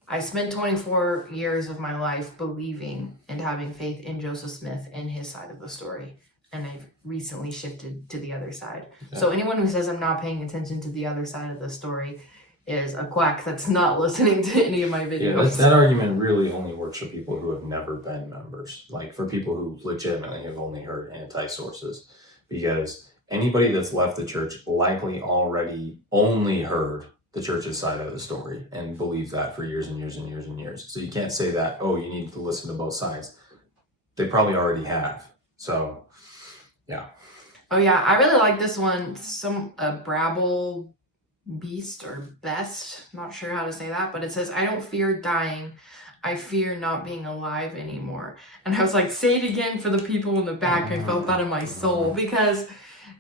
I spent 24 years of my life believing and having faith in Joseph Smith and his side of the story. And I've recently shifted to the other side. Yeah. So anyone who says I'm not paying attention to the other side of the story is a quack that's not listening to any of my videos. Yeah, that argument really only works for people who have never been members. Like for people who legitimately have only heard anti-sources. Because anybody that's left the church likely already only heard the church's side of the story and believed that for years and years and years and years. So you can't say that, oh, you need to listen to both sides. They probably already have. So, yeah. Oh, yeah. I really like this one. Brabble Beast or Best. Not sure how to say that, but it says, I don't fear dying. I fear not being alive anymore. And I was like, say it again for the people in the back. I felt that in my soul, because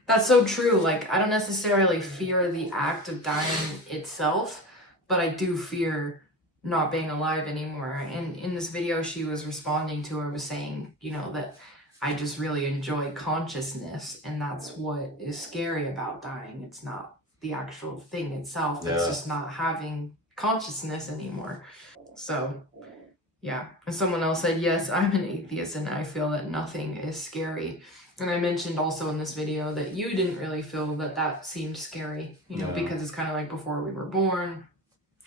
that's so true. Like, I don't necessarily fear the act of dying itself, but I do fear not being alive anymore. And in this video she was responding to her was saying, you know, that I just really enjoy consciousness, and that's what is scary about dying. It's not the actual thing itself. It's just not having consciousness anymore. So, yeah. And someone else said, yes, I'm an atheist and I feel that nothing is scary. And I mentioned also in this video that you didn't really feel that that seemed scary, you know, because it's kind of like before we were born,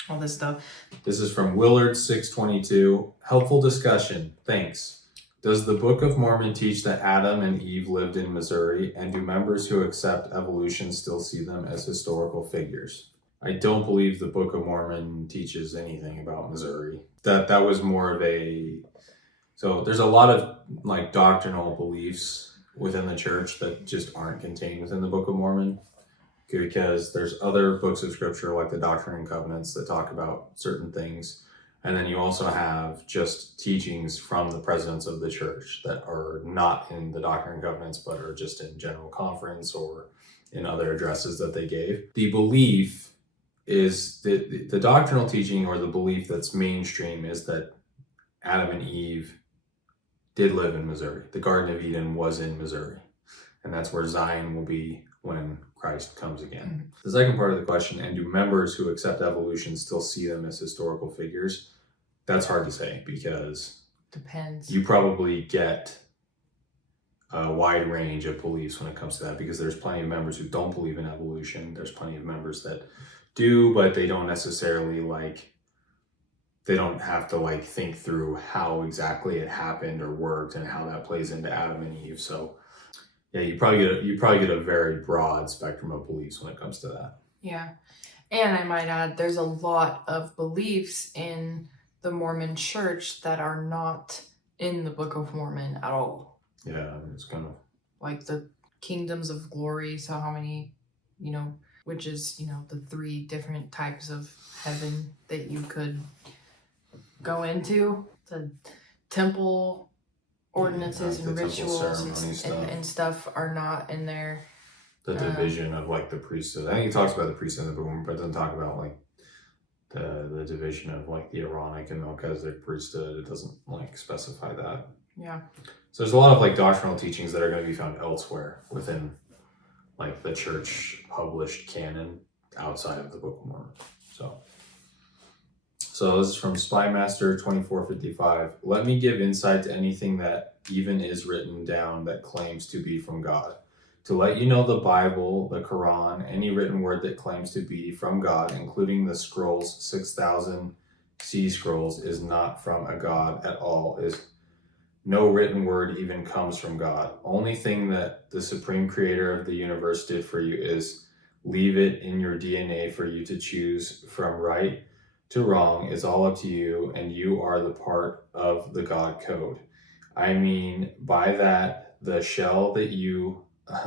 all this stuff. This is from Willard622. Helpful discussion. Thanks. Does the Book of Mormon teach that Adam and Eve lived in Missouri, and do members who accept evolution still see them as historical figures? I don't believe the Book of Mormon teaches anything about Missouri. That was more of a... So there's a lot of like doctrinal beliefs within the church that just aren't contained within the Book of Mormon, because there's other books of scripture like the Doctrine and Covenants that talk about certain things. And then you also have just teachings from the presidents of the church that are not in the Doctrine and Covenants, but are just in general conference or in other addresses that they gave. The belief is that the doctrinal teaching, or the belief that's mainstream, is that Adam and Eve did live in Missouri. The Garden of Eden was in Missouri. And that's where Zion will be when Christ comes again. Mm-hmm. The second part of the question, and do members who accept evolution still see them as historical figures? That's hard to say, because depends. You probably get a wide range of beliefs when it comes to that, because there's plenty of members who don't believe in evolution. There's plenty of members that do, but they don't necessarily they don't have to think through how exactly it happened or worked and how that plays into Adam and Eve. So yeah, you probably get a very broad spectrum of beliefs when it comes to that. Yeah. And I might add, there's a lot of beliefs in the Mormon church that are not in the Book of Mormon at all. Yeah, it's kind of like the kingdoms of glory. So how many, which is, the 3 different types of heaven that you could go into. The temple ordinances and rituals and stuff are not in there. The division of the priesthood. I think he talks about the priesthood in the book, but doesn't talk about the division of the Aaronic and Melchizedek priesthood. It doesn't specify that. Yeah. So there's a lot of doctrinal teachings that are going to be found elsewhere within like the church published canon outside of the Book of Mormon. So this is from Spymaster 2455. Let me give insight to anything that even is written down that claims to be from God. To let you know, the Bible, the Quran, any written word that claims to be from God, including the scrolls, 6,000 sea scrolls, is not from a God at all. Is no written word even comes from God. Only thing that the supreme creator of the universe did for you is leave it in your DNA for you to choose from right to wrong. Is all up to you, and you are the part of the God code. I mean by that, the shell that you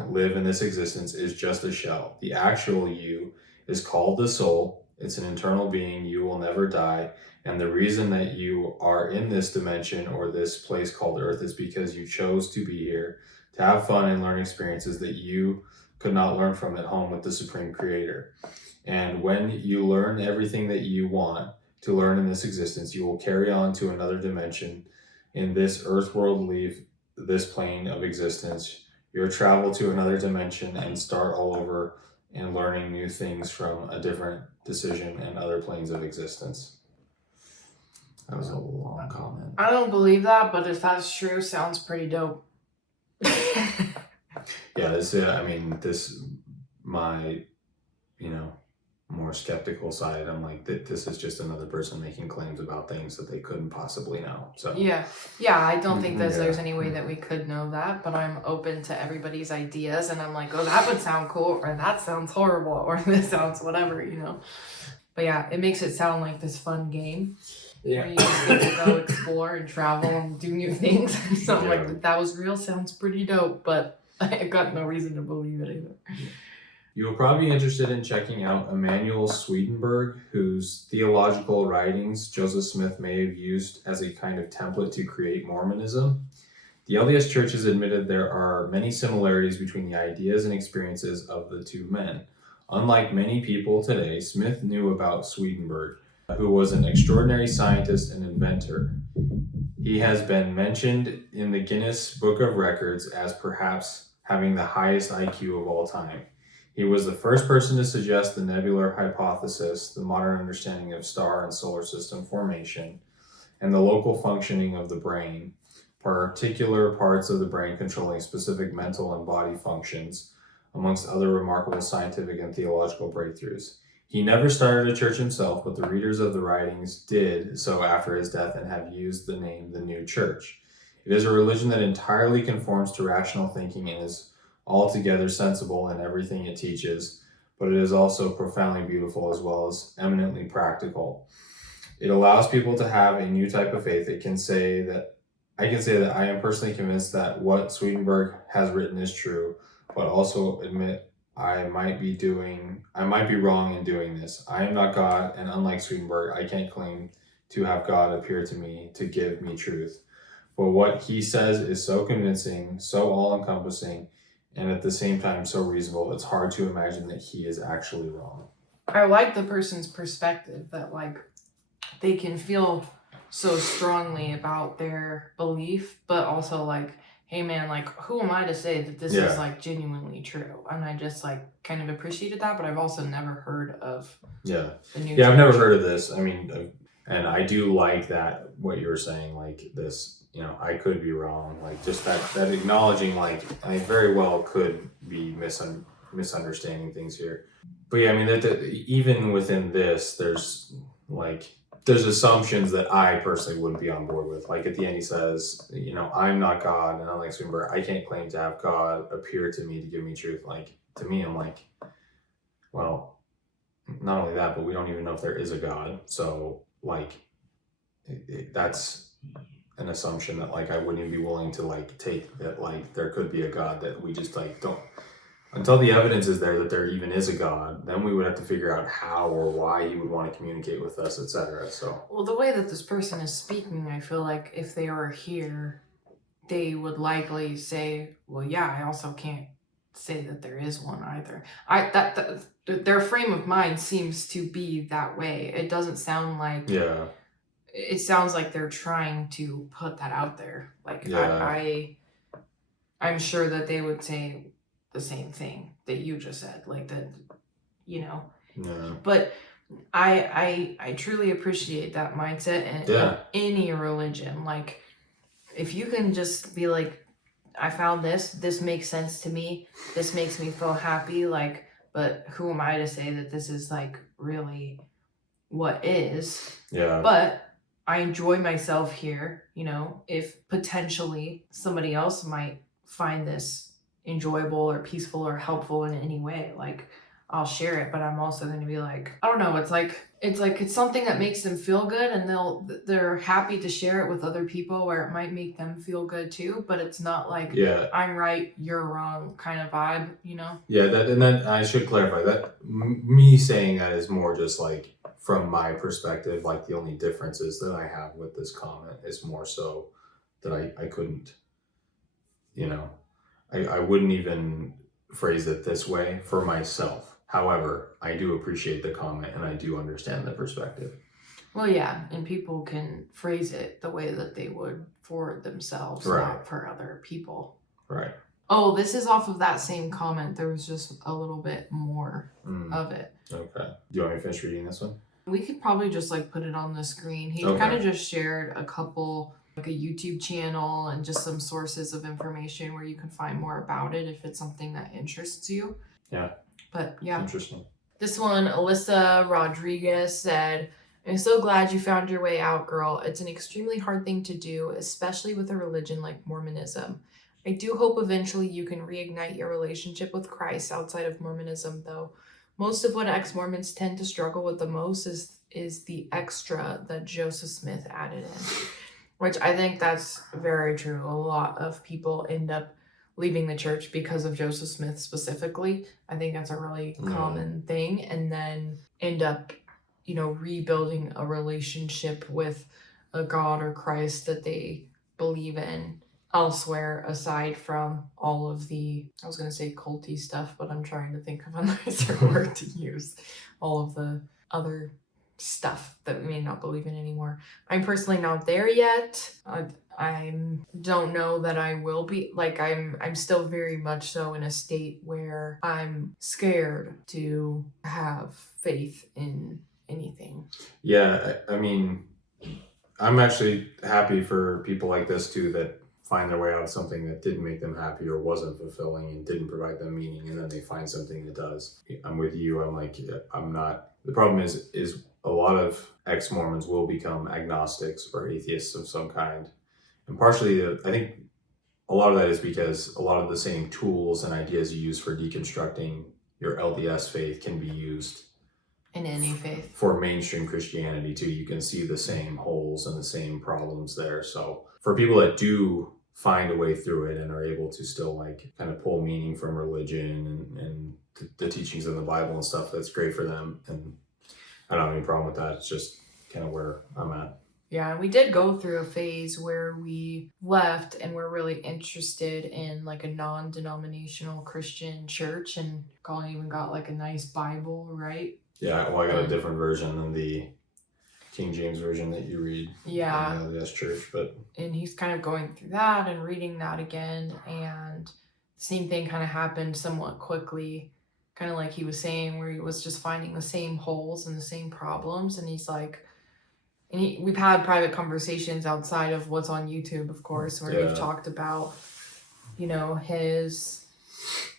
live in this existence is just a shell. The actual you is called the soul. It's an internal being. You will never die. And the reason that you are in this dimension or this place called Earth is because you chose to be here, to have fun and learn experiences that you could not learn from at home with the Supreme Creator. And when you learn everything that you want to learn in this existence, you will carry on to another dimension. In this earth world, leave this plane of existence. You'll travel to another dimension and start all over and learning new things from a different decision and other planes of existence. That was a long comment. I don't believe that, but if that's true, sounds pretty dope. Yeah, my, more skeptical side, I'm like, this is just another person making claims about things that they couldn't possibly know. So yeah, I don't think that there's any way that we could know that, but I'm open to everybody's ideas, and I'm like, oh, that would sound cool, or that sounds horrible, or this sounds whatever, But yeah, it makes it sound like this fun game. Yeah. Where you just get to go explore and travel and do new things. So I'm like, that was real, sounds pretty dope, but I got no reason to believe it either. You will probably be interested in checking out Emanuel Swedenborg, whose theological writings Joseph Smith may have used as a kind of template to create Mormonism. The LDS Church has admitted there are many similarities between the ideas and experiences of the two men. Unlike many people today, Smith knew about Swedenborg, who was an extraordinary scientist and inventor. He has been mentioned in the Guinness Book of Records as perhaps having the highest IQ of all time. He was the first person to suggest the nebular hypothesis, the modern understanding of star and solar system formation, and the local functioning of the brain, particular parts of the brain controlling specific mental and body functions, amongst other remarkable scientific and theological breakthroughs. He never started a church himself, but the readers of the writings did so after his death and have used the name the New Church. It is a religion that entirely conforms to rational thinking and is altogether sensible in everything it teaches, but it is also profoundly beautiful as well as eminently practical. It allows people to have a new type of faith. I can say that I am personally convinced that what Swedenborg has written is true, but also admit I might be wrong in doing this. I am not God, and unlike Swedenborg, I can't claim to have God appear to me to give me truth. But what he says is so convincing, so all-encompassing, and at the same time so reasonable, it's hard to imagine that he is actually wrong. I like the person's perspective that, like, they can feel so strongly about their belief, but also, like, hey man, like, who am I to say that this is, like, genuinely true? And I just, like, kind of appreciated that, but I've also never heard of the New Church. I've never heard of this. I mean, and I do like that, what you were saying, like, this, I could be wrong. Like, just that acknowledging, like, I very well could be misunderstanding things here. But yeah, I mean, even within this, there's assumptions that I personally wouldn't be on board with. Like, at the end, he says, I'm not God, and unlike Swedenborg, I can't claim to have God appear to me to give me truth. Like, to me, I'm like, well, not only that, but we don't even know if there is a God. So, like, that's an assumption that, like, I wouldn't even be willing to, like, take that, like, there could be a God, that we just, like, don't. Until the evidence is there that there even is a God, then we would have to figure out how or why he would want to communicate with us, etc. So, well, the way that this person is speaking, I feel like if they were here, they would likely say, well, yeah, I also can't say that there is one either. Their frame of mind seems to be that way. It doesn't sound like... Yeah. It sounds like they're trying to put that out there. Like, I'm sure that they would say, the same thing that you just said, like that, you know. No. But I truly appreciate that mindset in any religion. Like, if you can just be like, I found this makes sense to me, this makes me feel happy, like, but who am I to say that this is like really what is? Yeah. But I enjoy myself here, you know, if potentially somebody else might find this enjoyable or peaceful or helpful in any way, like, I'll share it, but I'm also going to be like, I don't know, it's something that makes them feel good, and they're happy to share it with other people where it might make them feel good too, but it's not like I'm right, you're wrong kind of vibe, you know? Yeah, that I should clarify that me saying that is more just like from my perspective, like the only differences that I have with this comment is more so that I couldn't, you know, I wouldn't even phrase it this way for myself. However, I do appreciate the comment and I do understand the perspective. Well, yeah, and people can phrase it the way that they would for themselves, not for other people. Right. Oh, this is off of that same comment. There was just a little bit more of it. Okay. Do you want me to finish reading this one? We could probably just like put it on the screen. He kind of just shared a couple, like a YouTube channel and just some sources of information where you can find more about it if it's something that interests you. Yeah. But yeah. Interesting. This one, Alyssa Rodriguez said, I'm so glad you found your way out, girl. It's an extremely hard thing to do, especially with a religion like Mormonism. I do hope eventually you can reignite your relationship with Christ outside of Mormonism, though. Most of what ex-Mormons tend to struggle with the most is the extra that Joseph Smith added in, which I think that's very true. A lot of people end up leaving the church because of Joseph Smith specifically. I think that's a really common thing, and then end up, you know, rebuilding a relationship with a God or Christ that they believe in elsewhere aside from all of the, I was going to say culty stuff, but I'm trying to think of a nicer word to use. All of the other stuff that we may not believe in anymore. I'm personally not there yet. I don't know that I will be. Like, I'm still very much so in a state where I'm scared to have faith in anything. Yeah, I mean, I'm actually happy for people like this too that find their way out of something that didn't make them happy or wasn't fulfilling and didn't provide them meaning, and then they find something that does. I'm with you. I'm like, I'm not. The problem is a lot of ex-Mormons will become agnostics or atheists of some kind. And partially, I think a lot of that is because a lot of the same tools and ideas you use for deconstructing your LDS faith can be used in any faith for mainstream Christianity too. You can see the same holes and the same problems there. So for people that do find a way through it and are able to still like kind of pull meaning from religion and the teachings in the Bible and stuff, that's great for them. And I don't have any problem with that. It's just kind of where I'm at. Yeah, we did go through a phase where we left and we're really interested in like a non-denominational Christian church, and Colin even got like a nice Bible, right? Yeah, well, I got a different version than the King James version that you read in the LDS church, and he's kind of going through that and reading that again, and the same thing kind of happened somewhat quickly, kind of like he was saying, where he was just finding the same holes and the same problems, and he's like, and we've had private conversations outside of what's on YouTube, of course, where we've talked about, you know, his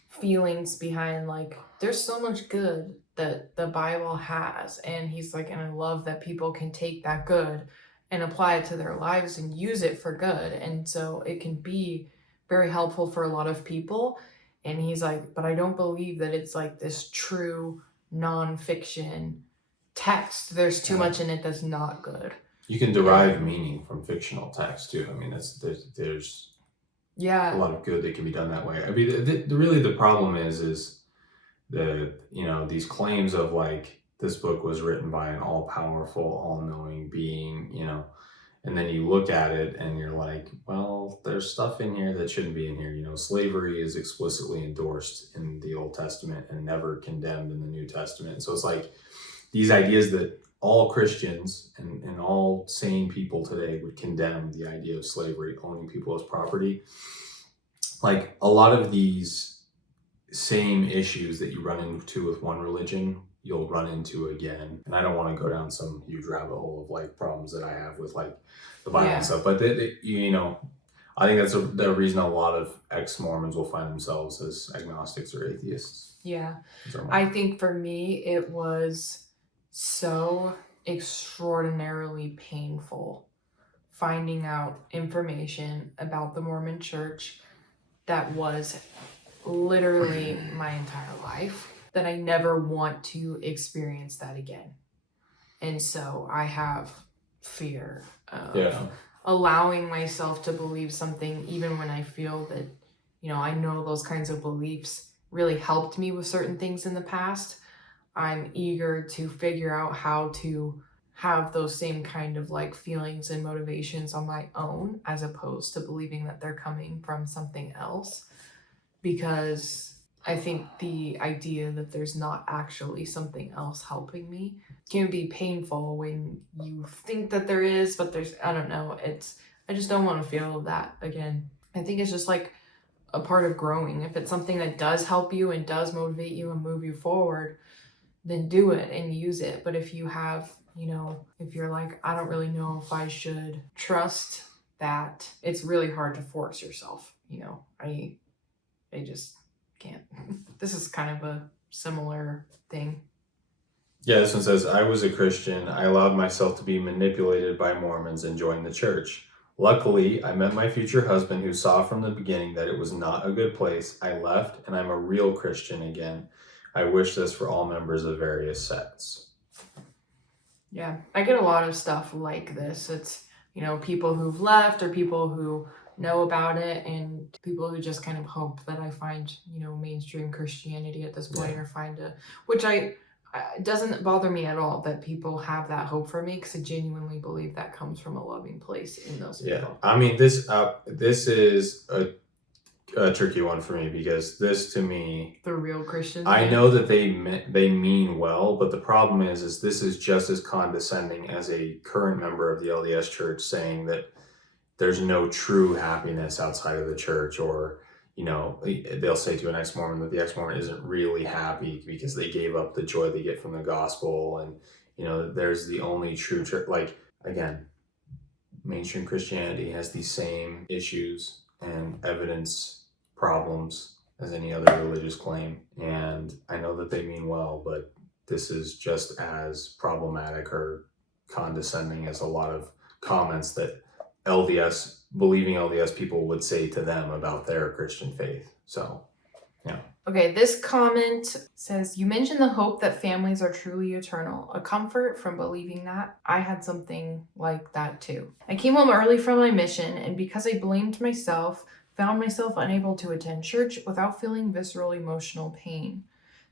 feelings behind, like, there's so much good that the Bible has. And he's like, and I love that people can take that good and apply it to their lives and use it for good. And so it can be very helpful for a lot of people. And he's like, but I don't believe that it's like this true nonfiction text. There's too much in it that's not good. You can derive meaning from fictional text too. I mean, there's a lot of good that can be done that way. I mean, really the problem is the, you know, these claims of like this book was written by an all-powerful, all-knowing being, you know, and then you look at it and you're like, well, there's stuff in here that shouldn't be in here. You know, slavery is explicitly endorsed in the Old Testament and never condemned in the New Testament. So it's like these ideas that all Christians and all sane people today would condemn the idea of slavery, owning people as property. Like a lot of these same issues that you run into with one religion, you'll run into again. And I don't want to go down some huge rabbit hole of like problems that I have with like the Bible and stuff, but you know, I think that's the reason a lot of ex-Mormons will find themselves as agnostics or atheists. Yeah. I think for me, it was so extraordinarily painful finding out information about the Mormon Church that was literally my entire life, that I never want to experience that again. And so I have fear of allowing myself to believe something, even when I feel that, you know, I know those kinds of beliefs really helped me with certain things in the past. I'm eager to figure out how to have those same kind of like feelings and motivations on my own, as opposed to believing that they're coming from something else. Because I think the idea that there's not actually something else helping me can be painful when you think that there is, but there's, I don't know, I just don't want to feel that again. I think it's just like a part of growing. If it's something that does help you and does motivate you and move you forward, then do it and use it. But if you have, you know, if you're like, I don't really know if I should trust that, it's really hard to force yourself. You know, I just can't. This is kind of a similar thing. Yeah, this one says, I was a Christian. I allowed myself to be manipulated by Mormons and joined the church. Luckily, I met my future husband who saw from the beginning that it was not a good place. I left and I'm a real Christian again. I wish this for all members of various sects. Yeah, I get a lot of stuff like this. It's, you know, people who've left or people who know about it and people who just kind of hope that I find, you know, mainstream Christianity at this point, or find which doesn't bother me at all that people have that hope for me, because I genuinely believe that comes from a loving place in those people. Yeah, I mean, this is a tricky one for me, because this, to me, the real Christians, I know that they mean well, but the problem is this is just as condescending as a current member of the LDS Church saying that there's no true happiness outside of the church, or, you know, they'll say to an ex-Mormon that the ex-Mormon isn't really happy because they gave up the joy they get from the gospel, and, you know, there's the only true church. Like, again, mainstream Christianity has the same issues and evidence problems as any other religious claim, and I know that they mean well, but this is just as problematic or condescending as a lot of comments that believing LDS people would say to them about their Christian faith. So, yeah. Okay, this comment says, you mentioned the hope that families are truly eternal, a comfort from believing that. I had something like that too. I came home early from my mission, and because I blamed myself, found myself unable to attend church without feeling visceral emotional pain.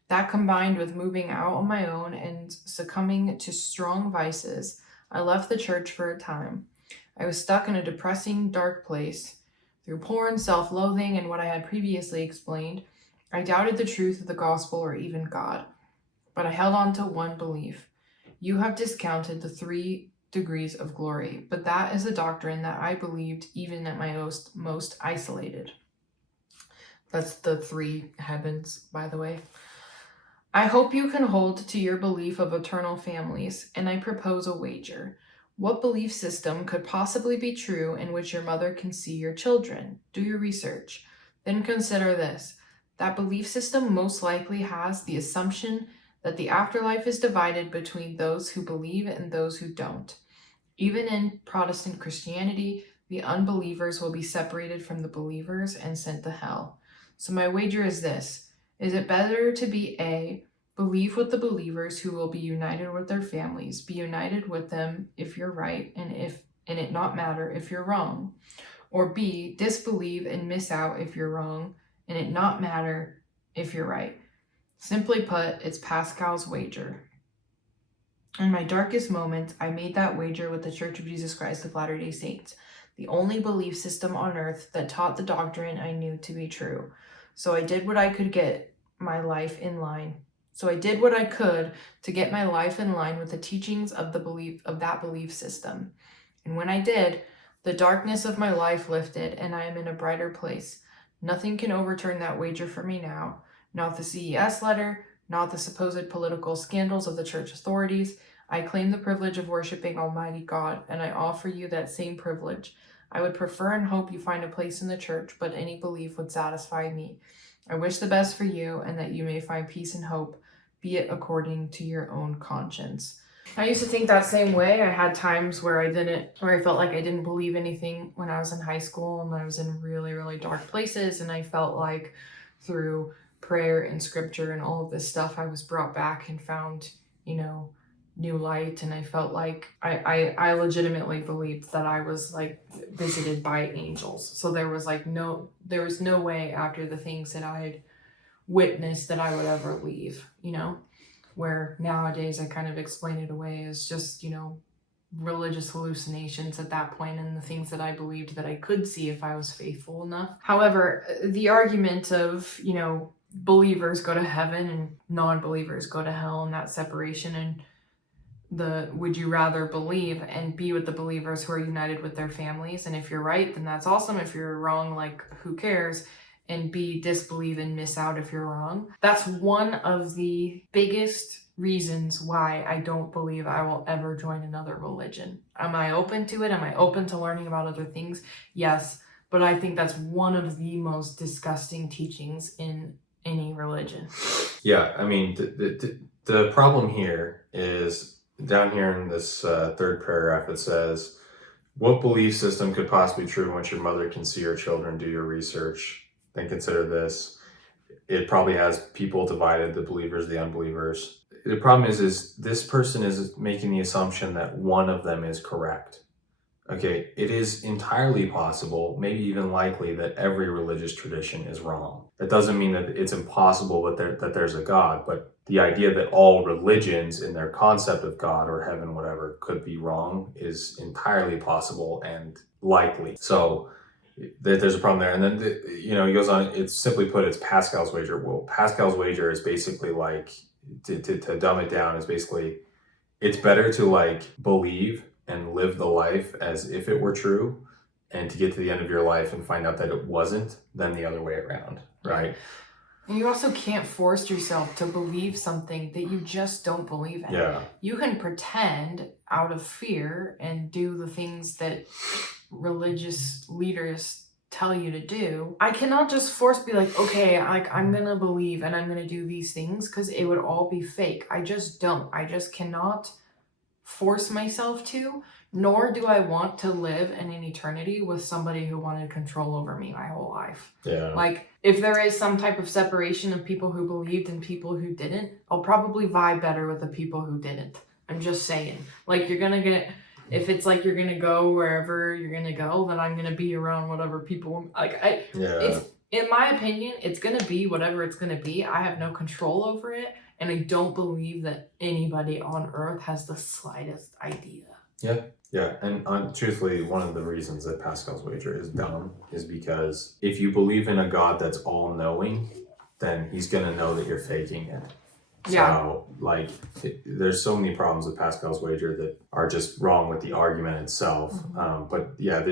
That, combined with moving out on my own and succumbing to strong vices, I left the church for a time. I was stuck in a depressing, dark place. Through porn, self-loathing, and what I had previously explained, I doubted the truth of the gospel or even God. But I held on to one belief. You have discounted the 3 degrees of glory, but that is a doctrine that I believed even at my most isolated. That's the 3 heavens, by the way. I hope you can hold to your belief of eternal families, and I propose a wager. What belief system could possibly be true in which your mother can see your children? Do your research. Then consider this. That belief system most likely has the assumption that the afterlife is divided between those who believe and those who don't. Even in Protestant Christianity, the unbelievers will be separated from the believers and sent to hell. So my wager is this. Is it better to be A, believe with the believers who will be united with their families, be united with them if you're right and it not matter if you're wrong? Or B, disbelieve and miss out if you're wrong and it not matter if you're right? Simply put, it's Pascal's wager. In my darkest moments, I made that wager with the Church of Jesus Christ of Latter-day Saints, the only belief system on earth that taught the doctrine I knew to be true. So I did what I could to get my life in line with the teachings of that belief system. And when I did, the darkness of my life lifted and I am in a brighter place. Nothing can overturn that wager for me now. not the CES letter, not the supposed political scandals of the church authorities. I claim the privilege of worshiping Almighty God, and I offer you that same privilege. I would prefer and hope you find a place in the church, but any belief would satisfy me. I wish the best for you, and that you may find peace and hope, be it according to your own conscience. I used to think that same way. I had times where I felt like I didn't believe anything when I was in high school, and I was in really, really dark places, and I felt like through prayer and scripture and all of this stuff, I was brought back and found, new light. And I felt like I legitimately believed that I was like visited by angels. So there was no way after the things that I had witnessed that I would ever leave, where nowadays I kind of explain it away as just, religious hallucinations at that point, and the things that I believed that I could see if I was faithful enough. However, the argument of, believers go to heaven and non-believers go to hell, and that separation, and the would you rather believe and be with the believers who are united with their families, and if you're right, then that's awesome. If you're wrong, like, who cares? And B, disbelieve and miss out if you're wrong. That's one of the biggest reasons why I don't believe I will ever join another religion. Am I open to it? Am I open to learning about other things? Yes, but I think that's one of the most disgusting teachings in any religion. Yeah, I mean, the problem here is down here in this third paragraph. It says, what belief system could possibly be true once your mother can see your children? Do your research. Then consider this. It probably has people divided, the believers, the unbelievers. The problem is this person is making the assumption that one of them is correct. Okay, it is entirely possible, maybe even likely, that every religious tradition is wrong. That doesn't mean that it's impossible that there's a God, but the idea that all religions in their concept of God or heaven, whatever, could be wrong is entirely possible and likely. So there's a problem there. And then, he goes on, it's simply put, it's Pascal's wager. Well, Pascal's wager is basically like, to dumb it down, is basically, it's better to like believe and live the life as if it were true, and to get to the end of your life and find out that it wasn't, than the other way around, right? And you also can't force yourself to believe something that you just don't believe in. Yeah. You can pretend out of fear and do the things that religious leaders tell you to do. I cannot just be like, okay, like, I'm gonna believe and I'm gonna do these things, because it would all be fake. I just cannot force myself to, nor do I want to live in an eternity with somebody who wanted control over me my whole life. Yeah. Like, if there is some type of separation of people who believed and people who didn't, I'll probably vibe better with the people who didn't. I'm just saying. Like, if it's like you're gonna go wherever you're gonna go, then I'm gonna be around whatever people, it's, in my opinion, it's gonna be whatever it's gonna be. I have no control over it. And I don't believe that anybody on earth has the slightest idea. Yeah. And truthfully, one of the reasons that Pascal's wager is dumb is because if you believe in a God that's all-knowing, then he's going to know that you're faking it. So, there's so many problems with Pascal's wager that are just wrong with the argument itself. Mm-hmm. But yeah,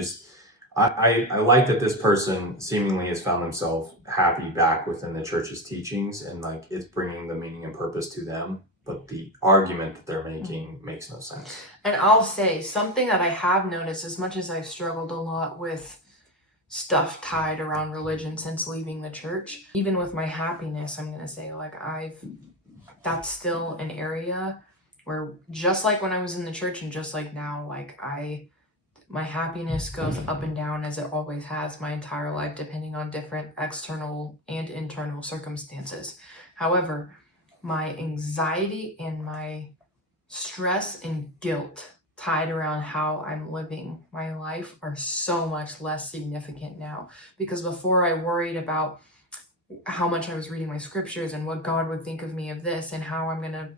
I like that this person seemingly has found himself happy back within the church's teachings, and like it's bringing the meaning and purpose to them. But the argument that they're making makes no sense. And I'll say something that I have noticed, as much as I've struggled a lot with stuff tied around religion since leaving the church, even with my happiness, I'm going to say, like, that's still an area where, just like when I was in the church and just like now, like, my happiness goes up and down, as it always has my entire life, depending on different external and internal circumstances. However, my anxiety and my stress and guilt tied around how I'm living my life are so much less significant now. Because before, I worried about how much I was reading my scriptures and what God would think of me of this, and how I'm going to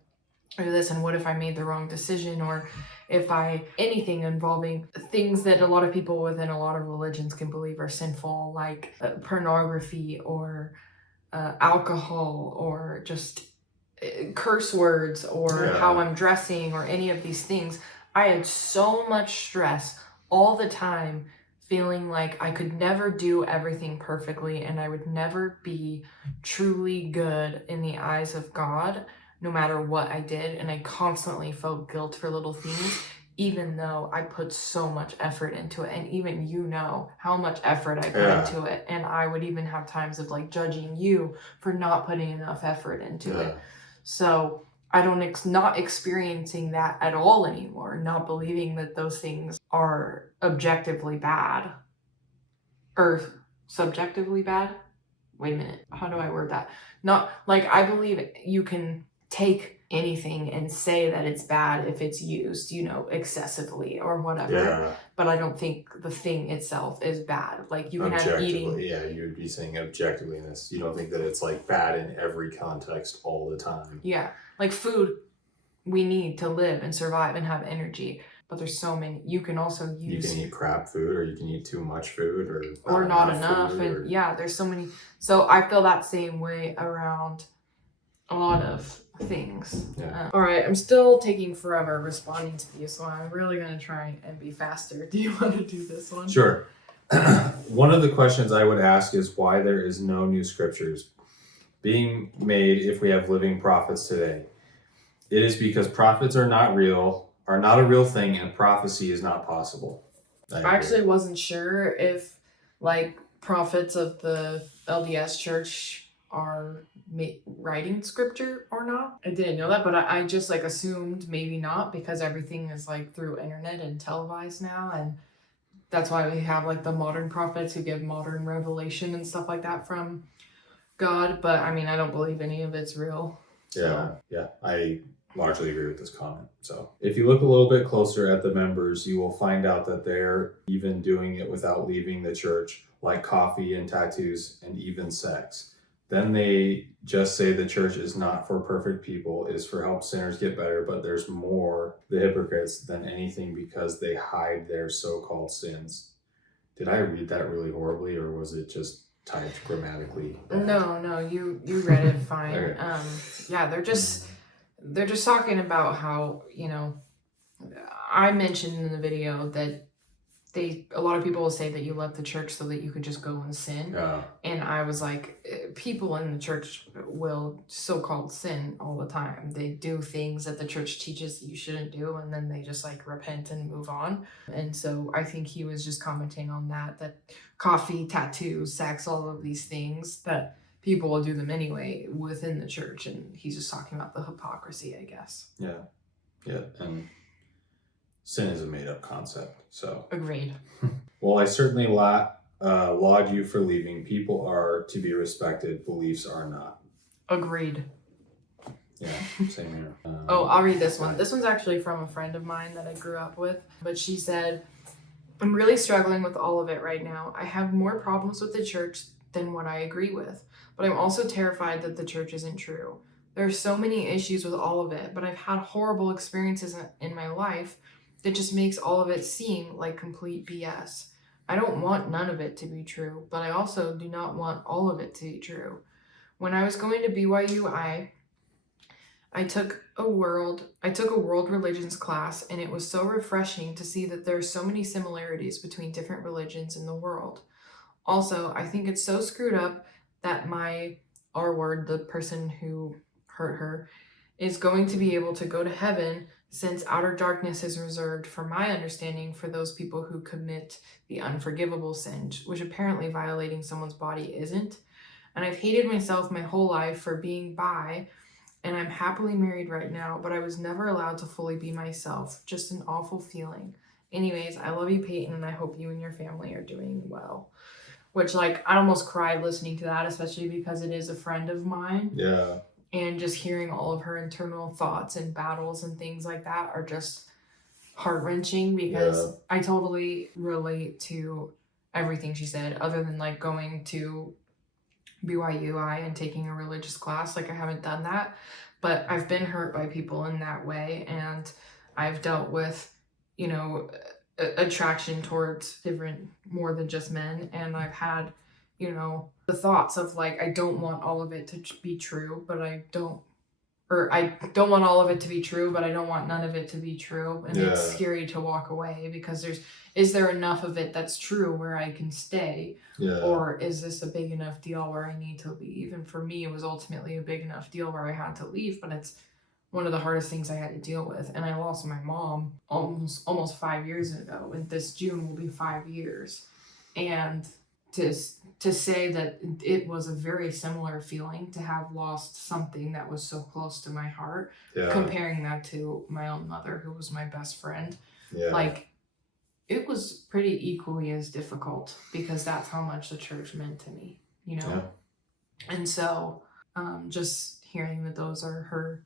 do this, and what if I made the wrong decision, or if anything involving things that a lot of people within a lot of religions can believe are sinful, like pornography or alcohol, or just curse words, or how I'm dressing, or any of these things. I had so much stress all the time feeling like I could never do everything perfectly and I would never be truly good in the eyes of God, no matter what I did. And I constantly felt guilt for little things, even though I put so much effort into it. And even you know how much effort I put into it. And I would even have times of like judging you for not putting enough effort into it. So I don't not experiencing that at all anymore, not believing that those things are objectively bad or subjectively bad. Wait a minute, how do I word that? Not like, I believe you can take anything and say that it's bad if it's used, you know, excessively or whatever. But I don't think the thing itself is bad. Like, you can have eating. Yeah, you would be saying objectively in this. You don't think that it's like bad in every context all the time. Yeah, like food we need to live and survive and have energy. But there's so many. You can also use. You can eat crap food, or you can eat too much food, or not enough. And yeah, there's so many. So I feel that same way around a lot of things. All right, I'm still taking forever responding to these, so I'm really gonna try and be faster. Do you want to do this one? Sure. One of the questions I would ask is why there is no new scriptures being made if we have living prophets today. It is because prophets are not a real thing, and prophecy is not possible. I actually wasn't sure if like prophets of the LDS church are writing scripture or not. I didn't know that, but I just like assumed maybe not, because everything is like through internet and televised now, and that's why we have like the modern prophets who give modern revelation and stuff like that from God. But I mean, I don't believe any of it's real. Yeah, I largely agree with this comment. So if you look a little bit closer at the members, you will find out that they're even doing it without leaving the church, like coffee and tattoos and even sex. Then they just say the church is not for perfect people, is for help sinners get better, but there's more the hypocrites than anything because they hide their so-called sins. Did I read that really horribly, or was it just typed grammatically bad? No, you read it fine. Okay. Yeah, they're just talking about how, you know, I mentioned in the video that a lot of people will say that you left the church so that you could just go and sin. And I was like, people in the church will so-called sin all the time. They do things that the church teaches that you shouldn't do, and then they just like repent and move on. And so I think he was just commenting on that coffee, tattoos, sex, all of these things, that people will do them anyway within the church. And he's just talking about the hypocrisy, I guess. Yeah. And sin is a made-up concept, so. Agreed. Well, I certainly laud you for leaving. People are to be respected. Beliefs are not. Agreed. Yeah, same here. I'll read this one. This one's actually from a friend of mine that I grew up with. But she said, I'm really struggling with all of it right now. I have more problems with the church than what I agree with. But I'm also terrified that the church isn't true. There are so many issues with all of it, but I've had horrible experiences in my life that just makes all of it seem like complete BS. I don't want none of it to be true, but I also do not want all of it to be true. When I was going to BYU, I took a world religions class, and it was so refreshing to see that there are so many similarities between different religions in the world. Also, I think it's so screwed up that the person who hurt her, is going to be able to go to heaven, since outer darkness is reserved, from my understanding, for those people who commit the unforgivable sin, which apparently violating someone's body isn't. And I've hated myself my whole life for being bi, and I'm happily married right now, but I was never allowed to fully be myself. Just an awful feeling. Anyways, I love you, Payton, and I hope you and your family are doing well. Which, like, I almost cried listening to that, especially because it is a friend of mine. Yeah. And just hearing all of her internal thoughts and battles and things like that are just heart-wrenching, because I totally relate to everything she said, other than like going to BYUI and taking a religious class. Like, I haven't done that, but I've been hurt by people in that way, and I've dealt with, you know, attraction towards different, more than just men, and I've had, you know, the thoughts of like, I don't want all of it to be true, but or I don't want all of it to be true, but I don't want none of it to be true. And it's Yeah. scary to walk away because is there enough of it that's true where I can stay? Yeah. Or is this a big enough deal where I need to leave? And for me, it was ultimately a big enough deal where I had to leave, but it's one of the hardest things I had to deal with. And I lost my mom almost 5 years ago. And this June will be 5 years. And to say that it was a very similar feeling to have lost something that was so close to my heart, comparing that to my own mother, who was my best friend, like, it was pretty equally as difficult because that's how much the church meant to me, you know? Yeah. And so just hearing that those are her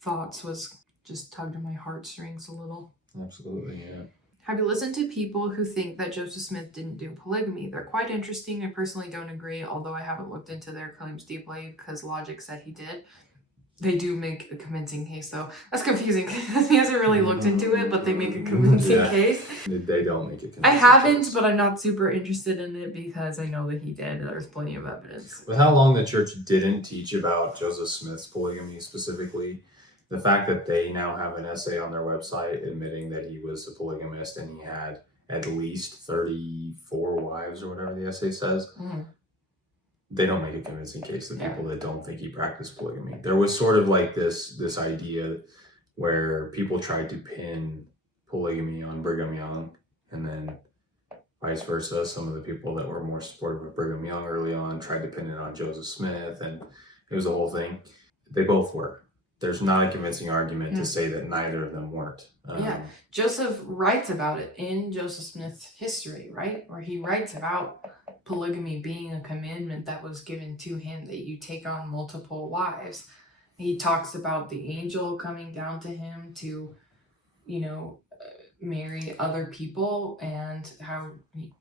thoughts was just tugged at my heartstrings a little. Absolutely, yeah. Have you listened to people who think that Joseph Smith didn't do polygamy? They're quite interesting. I personally don't agree, although I haven't looked into their claims deeply because logic said he did. They do make a convincing case, though. That's confusing because he hasn't really looked into it, but they make a convincing case. They don't make a convincing I haven't, case. But I'm not super interested in it because I know that he did. There's plenty of evidence. With how long the church didn't teach about Joseph Smith's polygamy specifically, the fact that they now have an essay on their website admitting that he was a polygamist and he had at least 34 wives or whatever the essay says, they don't make a convincing case to people that don't think he practiced polygamy. There was sort of like this idea where people tried to pin polygamy on Brigham Young, and then vice versa. Some of the people that were more supportive of Brigham Young early on tried to pin it on Joseph Smith, and it was a whole thing. They both were. There's not a convincing argument to say that neither of them weren't. Joseph writes about it in Joseph Smith's history, right? Where he writes about polygamy being a commandment that was given to him, that you take on multiple wives. He talks about the angel coming down to him to, marry other people and how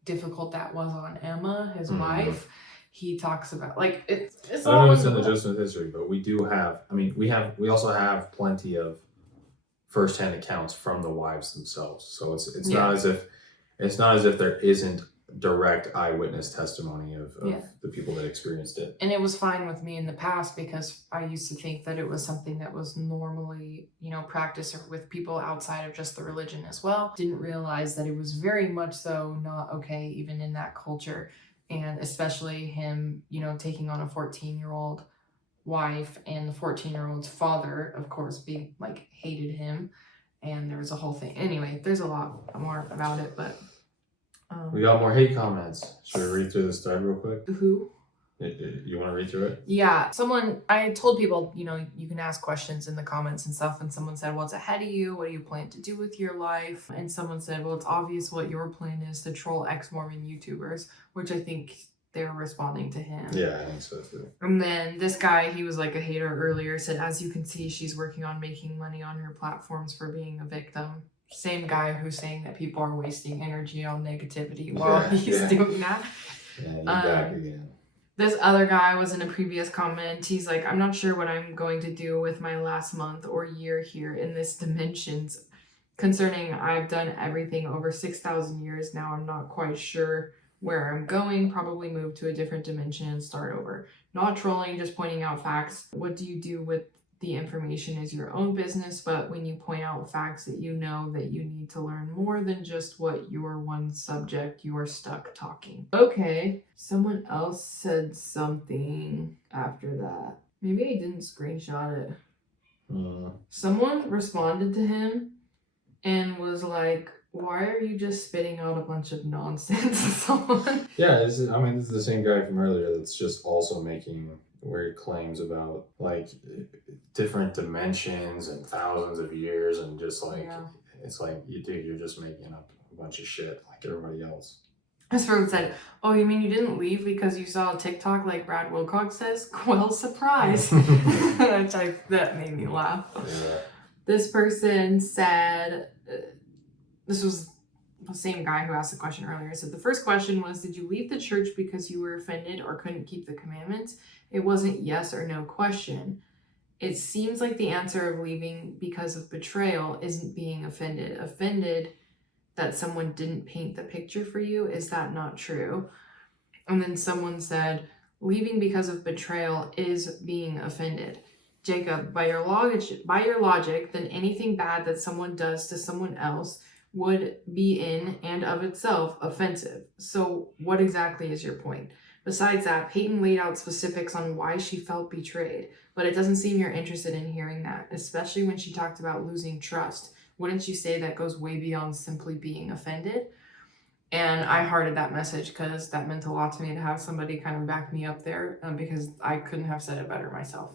difficult that was on Emma, his wife. He talks about it's I don't know if it's in the Joseph Smith history, but we do have. I mean, we also have plenty of firsthand accounts from the wives themselves. So it's not as if there isn't direct eyewitness testimony of the people that experienced it. And it was fine with me in the past because I used to think that it was something that was normally, practiced with people outside of just the religion as well. Didn't realize that it was very much so not okay even in that culture. And especially him, taking on a 14-year-old wife, and the 14-year-old's father, of course, hated him. And there was a whole thing. Anyway, there's a lot more about it, but... we got more hate comments. Should we read through this thread real quick? Who? You want to read through it? Yeah. I told people, you can ask questions in the comments and stuff. And someone said, what's ahead of you? What do you plan to do with your life? And someone said, well, it's obvious what your plan is to troll ex-Mormon YouTubers, which I think they were responding to him. Yeah, I think so too. And then this guy, he was like a hater earlier, said, as you can see, she's working on making money on her platforms for being a victim. Same guy who's saying that people are wasting energy on negativity while he's doing that. Yeah, he's back again. This other guy was in a previous comment. He's like, I'm not sure what I'm going to do with my last month or year here in this dimensions. Concerning I've done everything over 6,000 years now. I'm not quite sure where I'm going. Probably move to a different dimension and start over. Not trolling, just pointing out facts. What do you do with the information is your own business, but when you point out facts that you know that you need to learn more than just what your one subject, you are stuck talking. Okay, someone else said something after that. Maybe I didn't screenshot it. Someone responded to him and was like, why are you just spitting out a bunch of nonsense? Yeah, this is the same guy from earlier that's just also making weird claims about different dimensions and thousands of years, and just it's like, you're just making up a bunch of shit like everybody else. This person said, oh, you mean you didn't leave because you saw a TikTok like Brad Wilcox says? Well, surprise. That made me laugh. Yeah. This person said, this was the same guy who asked the question earlier. So the first question was, did you leave the church because you were offended or couldn't keep the commandments? It wasn't yes or no question. It seems like the answer of leaving because of betrayal isn't being offended. Offended that someone didn't paint the picture for you. Is that not true? And then someone said, leaving because of betrayal is being offended. Jacob, by your logic, then anything bad that someone does to someone else would be in and of itself offensive. So what exactly is your point? Besides that, Payton laid out specifics on why she felt betrayed, but it doesn't seem you're interested in hearing that, especially when she talked about losing trust. Wouldn't you say that goes way beyond simply being offended? And I hearted that message because that meant a lot to me to have somebody kind of back me up there, because I couldn't have said it better myself.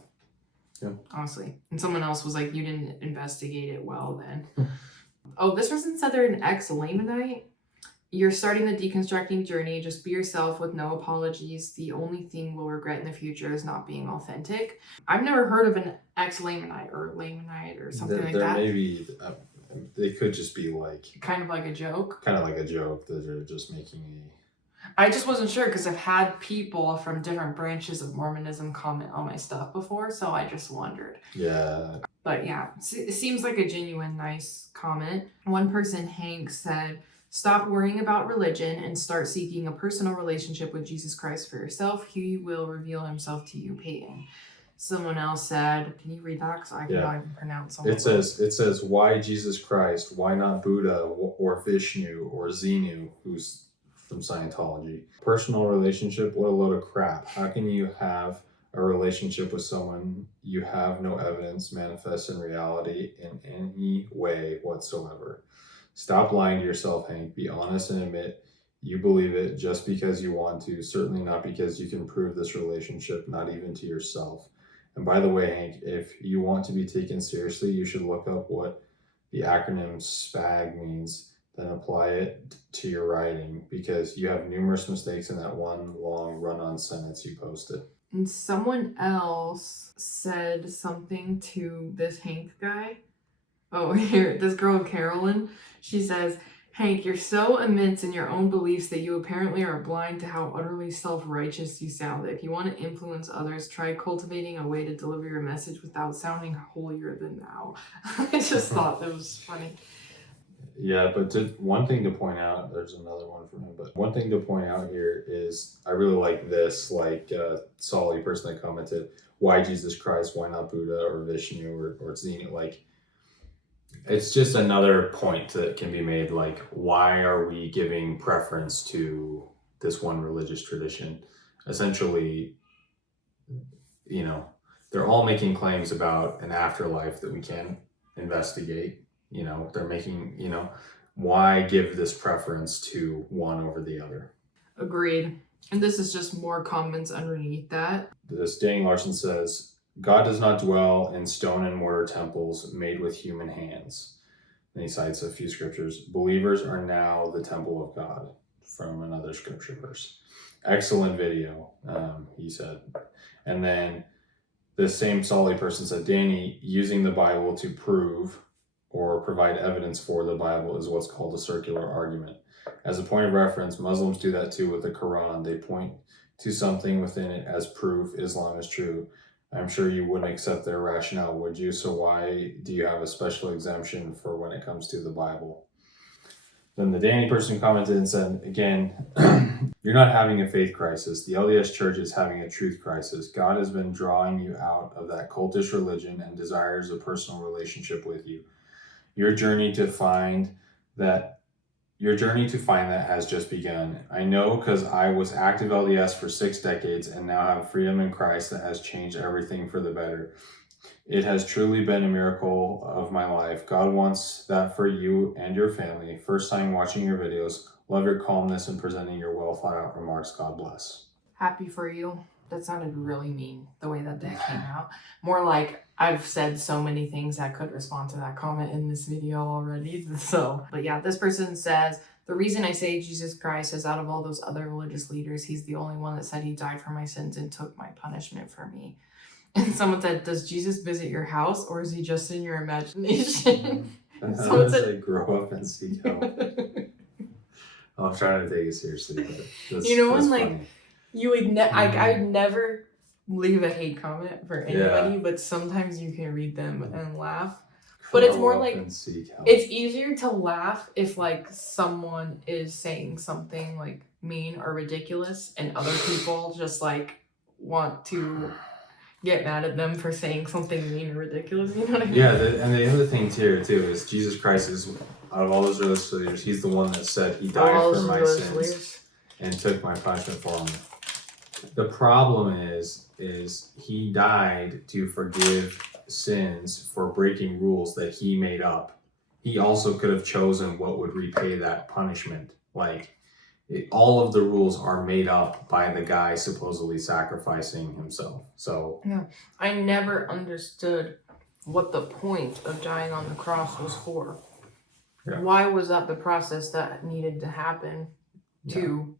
Yeah. Honestly. And someone else was like, you didn't investigate it well then. Oh, this person said they're an ex-Lamanite. You're starting the deconstructing journey. Just be yourself with no apologies. The only thing we'll regret in the future is not being authentic. I've never heard of an ex-Lamanite or Lamanite or something like that. Maybe they could just be like kind of like a joke. Kind of like a joke that they're just making I just wasn't sure because I've had people from different branches of Mormonism comment on my stuff before, so I just wondered. Yeah. But yeah, it seems like a genuine, nice comment. One person, Hank, said, stop worrying about religion and start seeking a personal relationship with Jesus Christ for yourself. He will reveal himself to you, Payton. Someone else said, can you read that? Because I cannot even pronounce some it says, why Jesus Christ? Why not Buddha or Vishnu or Xenu, who's from Scientology? Personal relationship? What a load of crap. How can you have a relationship with someone you have no evidence manifests in reality in any way whatsoever? Stop lying to yourself, Hank. Be honest and admit you believe it just because you want to, certainly not because you can prove this relationship, not even to yourself. And by the way, Hank, if you want to be taken seriously, you should look up what the acronym SPAG means, then apply it to your writing, because you have numerous mistakes in that one long run-on sentence you posted. And someone else said something to this Hank guy. Oh, here, this girl, Carolyn, she says, Hank, you're so immense in your own beliefs that you apparently are blind to how utterly self-righteous you sound. If you want to influence others, try cultivating a way to deliver your message without sounding holier than thou. I just thought that was funny. Yeah, but one thing to point out, there's another one from him, but one thing to point out here is, I really like this, like Solly person that commented, why Jesus Christ, why not Buddha or Vishnu or Xenu? Like, it's just another point that can be made, like, why are we giving preference to this one religious tradition? Essentially, you know, they're all making claims about an afterlife that we can investigate. You know, they're making, you know, why give this preference to one over the other? Agreed. And this is just more comments underneath that. This Danny Larson says, God does not dwell in stone and mortar temples made with human hands. And he cites a few scriptures. Believers are now the temple of God, from another scripture verse. Excellent video, he said. And then this same Solly person said, Danny, using the Bible to prove or provide evidence for the Bible is what's called a circular argument. As a point of reference, Muslims do that too with the Quran. They point to something within it as proof Islam is true. I'm sure you wouldn't accept their rationale, would you? So why do you have a special exemption for when it comes to the Bible? Then the Danny person commented and said, again, you're not having a faith crisis. The LDS Church is having a truth crisis. God has been drawing you out of that cultish religion and desires a personal relationship with you. Your journey to find that has just begun. I know, because I was active LDS for 6 decades and now have freedom in Christ that has changed everything for the better. It has truly been a miracle of my life. God wants that for you and your family. First time watching your videos. Love your calmness in presenting your well thought out remarks. God bless. Happy for you. That sounded really mean, the way that came out. More like, I've said so many things that could respond to that comment in this video already. So, but yeah, this person says, the reason I say Jesus Christ is out of all those other religious leaders, he's the only one that said he died for my sins and took my punishment for me. And someone said, does Jesus visit your house or is he just in your imagination? Someone said, grow up and seek help. I'm trying to take it seriously, but that's, you know, when funny. like, you would I'd never leave a hate comment for anybody, but sometimes you can read them and laugh. But it's more like, it's easier to laugh if like someone is saying something like mean or ridiculous and other people just like want to get mad at them for saying something mean or ridiculous. You know what I mean? Yeah, and the other thing too is Jesus Christ is, out of all those religious leaders, he's the one that said he died for my sins and took my punishment for them. The problem is he died to forgive sins for breaking rules that he made up. He also could have chosen what would repay that punishment. Like, all of the rules are made up by the guy supposedly sacrificing himself. So yeah, I never understood what the point of dying on the cross was for. Yeah. Why was that the process that needed to happen to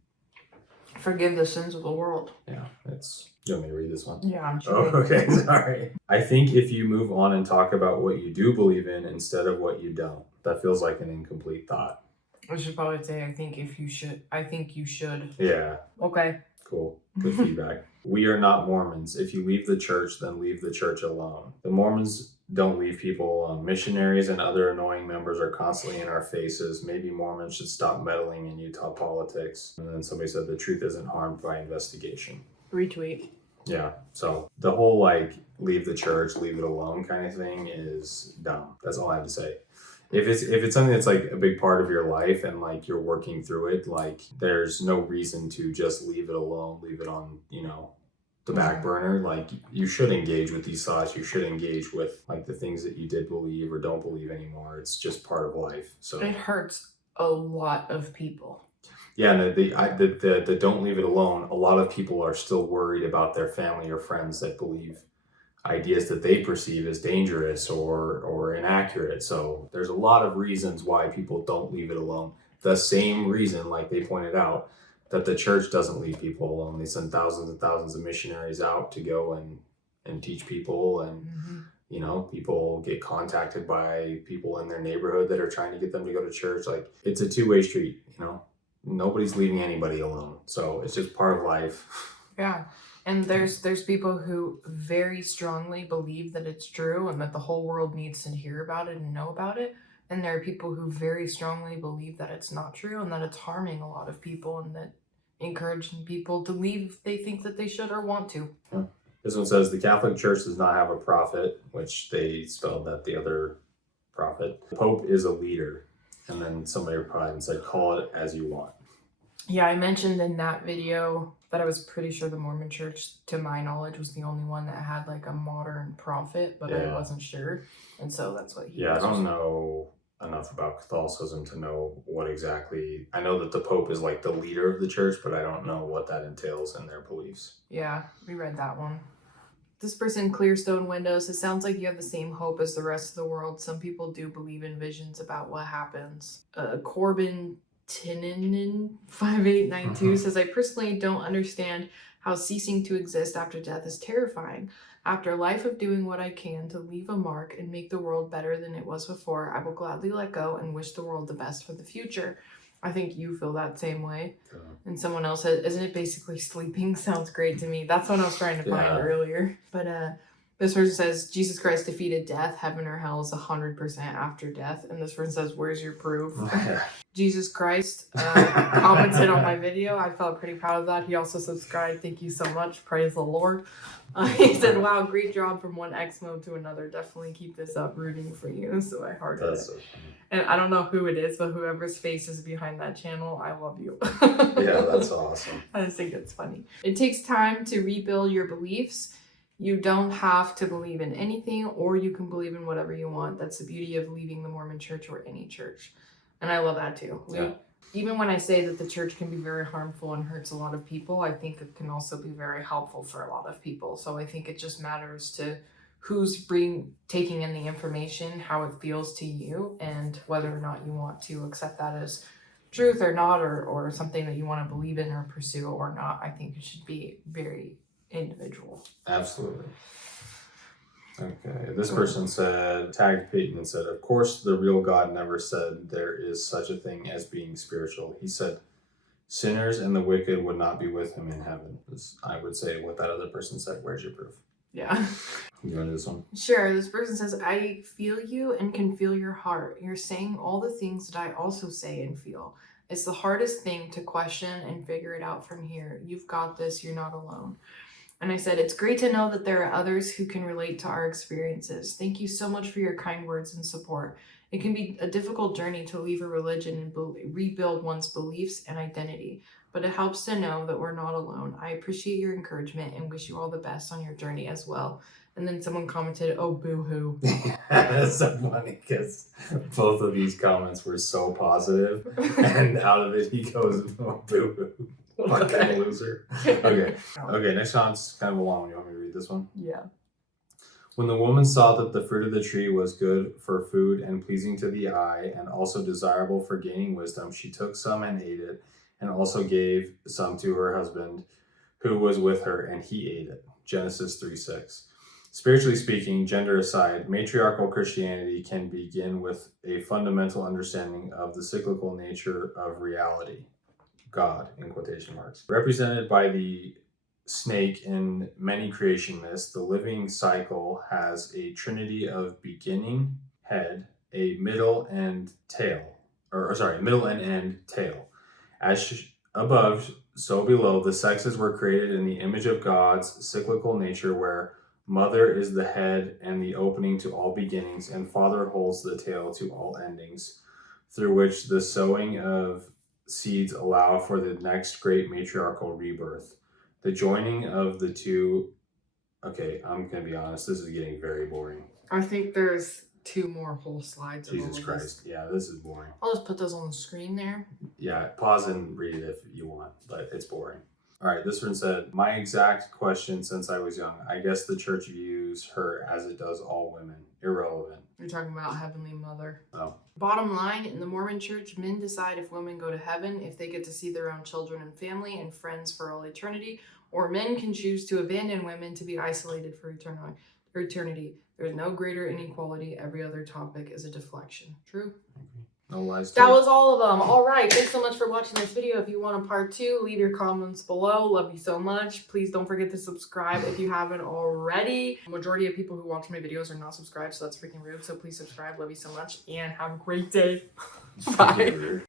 forgive the sins of the world? Yeah, it's... You want me to read this one? Yeah, I'm sure. Oh, okay, sorry. I think if you move on and talk about what you do believe in instead of what you don't, that feels like an incomplete thought. I should probably say, I think you should. Yeah. Okay. Cool. Good feedback. We are not Mormons. If you leave the church, then leave the church alone. The Mormons don't leave people alone. Missionaries and other annoying members are constantly in our faces. Maybe Mormons should stop meddling in Utah politics. And then somebody said the truth isn't harmed by investigation. Retweet. Yeah. So the whole like leave the church, leave it alone kind of thing is dumb. That's all I have to say. If it's something that's like a big part of your life and like you're working through it, like there's no reason to just leave it alone, leave it on, the back burner. Like you should engage with these thoughts. You should engage with like the things that you did believe or don't believe anymore. It's just part of life. So it hurts a lot of people. Yeah, and the don't leave it alone. A lot of people are still worried about their family or friends that believe ideas that they perceive as dangerous or inaccurate. So there's a lot of reasons why people don't leave it alone. The same reason, like they pointed out, that the church doesn't leave people alone. They send thousands and thousands of missionaries out to go and teach people, and people get contacted by people in their neighborhood that are trying to get them to go to church. Like it's a two-way street, Nobody's leaving anybody alone. So it's just part of life. Yeah. And there's people who very strongly believe that it's true and that the whole world needs to hear about it and know about it. And there are people who very strongly believe that it's not true and that it's harming a lot of people and that encouraging people to leave if they think that they should or want to. Yeah. This one says the Catholic Church does not have a prophet, which they spelled that the other prophet. The Pope is a leader. And then somebody replied and said, call it as you want. Yeah, I mentioned in that video that I was pretty sure the Mormon Church, to my knowledge, was the only one that had like a modern prophet, but I wasn't sure. And so that's what he was. I don't know enough about Catholicism to know what exactly. I know that the Pope is like the leader of the church, but I don't know what that entails in their beliefs. Yeah, we read that one. This person, Clearstone Windows, it sounds like you have the same hope as the rest of the world. Some people do believe in visions about what happens. Corbin Tininin 5892 says, I personally don't understand how ceasing to exist after death is terrifying. After a life of doing what I can to leave a mark and make the world better than it was before, I will gladly let go and wish the world the best for the future. I think you feel that same way. And someone else said, isn't it basically sleeping? Sounds great to me. That's what I was trying to find earlier. But this person says, Jesus Christ defeated death. Heaven or hell is 100% after death. And this person says, where's your proof? Jesus Christ commented on my video. I felt pretty proud of that. He also subscribed. Thank you so much. Praise the Lord. He said, wow, great job from one X mode to another. Definitely keep this up, rooting for you. So I hearted it. So funny. And I don't know who it is, but whoever's face is behind that channel, I love you. Yeah, that's awesome. I just think it's funny. It takes time to rebuild your beliefs. You don't have to believe in anything, or you can believe in whatever you want. That's the beauty of leaving the Mormon church or any church. And I love that too. Even when I say that the church can be very harmful and hurts a lot of people, I think it can also be very helpful for a lot of people. So I think it just matters to who's taking in the information, how it feels to you, and whether or not you want to accept that as truth or not, or something that you want to believe in or pursue or not. I think it should be very individual. Absolutely. Okay, this person said, tagged Payton and said, of course the real God never said there is such a thing as being spiritual. He said sinners and the wicked would not be with him in heaven. I would say what that other person said. Where's your proof? Yeah. You want to do this one? Sure. This person says, I feel you and can feel your heart. You're saying all the things that I also say and feel. It's the hardest thing to question and figure it out from here. You've got this. You're not alone. And I said, it's great to know that there are others who can relate to our experiences. Thank you so much for your kind words and support. It can be a difficult journey to leave a religion and rebuild one's beliefs and identity, but it helps to know that we're not alone. I appreciate your encouragement and wish you all the best on your journey as well. And then someone commented, oh, boo-hoo. That's so funny because both of these comments were so positive, and out of it he goes, oh, boo-hoo. Fucking loser. Okay, next one's kind of a long one. You want me to read this one? Yeah. When the woman saw that the fruit of the tree was good for food and pleasing to the eye and also desirable for gaining wisdom, she took some and ate it, and also gave some to her husband who was with her, and he ate it. Genesis 3:6. Spiritually speaking, gender aside, matriarchal Christianity can begin with a fundamental understanding of the cyclical nature of reality. God, in quotation marks. Represented by the snake in many creation myths, the living cycle has a trinity of beginning, head, a middle and middle and end tail. As above, so below, the sexes were created in the image of God's cyclical nature, where mother is the head and the opening to all beginnings, and father holds the tail to all endings, through which the sowing of seeds allow for the next great matriarchal rebirth. The joining of the two... Okay, I'm going to be honest, this is getting very boring. I think there's 2 more whole slides. Jesus Christ. Yeah, this is boring. I'll just put those on the screen there. Yeah, pause and read it if you want, but it's boring. All right, this one said, my exact question since I was young. I guess the church views her as it does all women. Irrelevant. You're talking about Heavenly Mother. Oh. Bottom line, in the Mormon church, men decide if women go to heaven, if they get to see their own children and family and friends for all eternity, or men can choose to abandon women to be isolated for eternity. There's no greater inequality. Every other topic is a deflection. True? No lies. That was all of them. All right. Thanks so much for watching this video. If you want a part 2, leave your comments below. Love you so much. Please don't forget to subscribe if you haven't already. The majority of people who watch my videos are not subscribed, so that's freaking rude. So please subscribe. Love you so much and have a great day. Bye.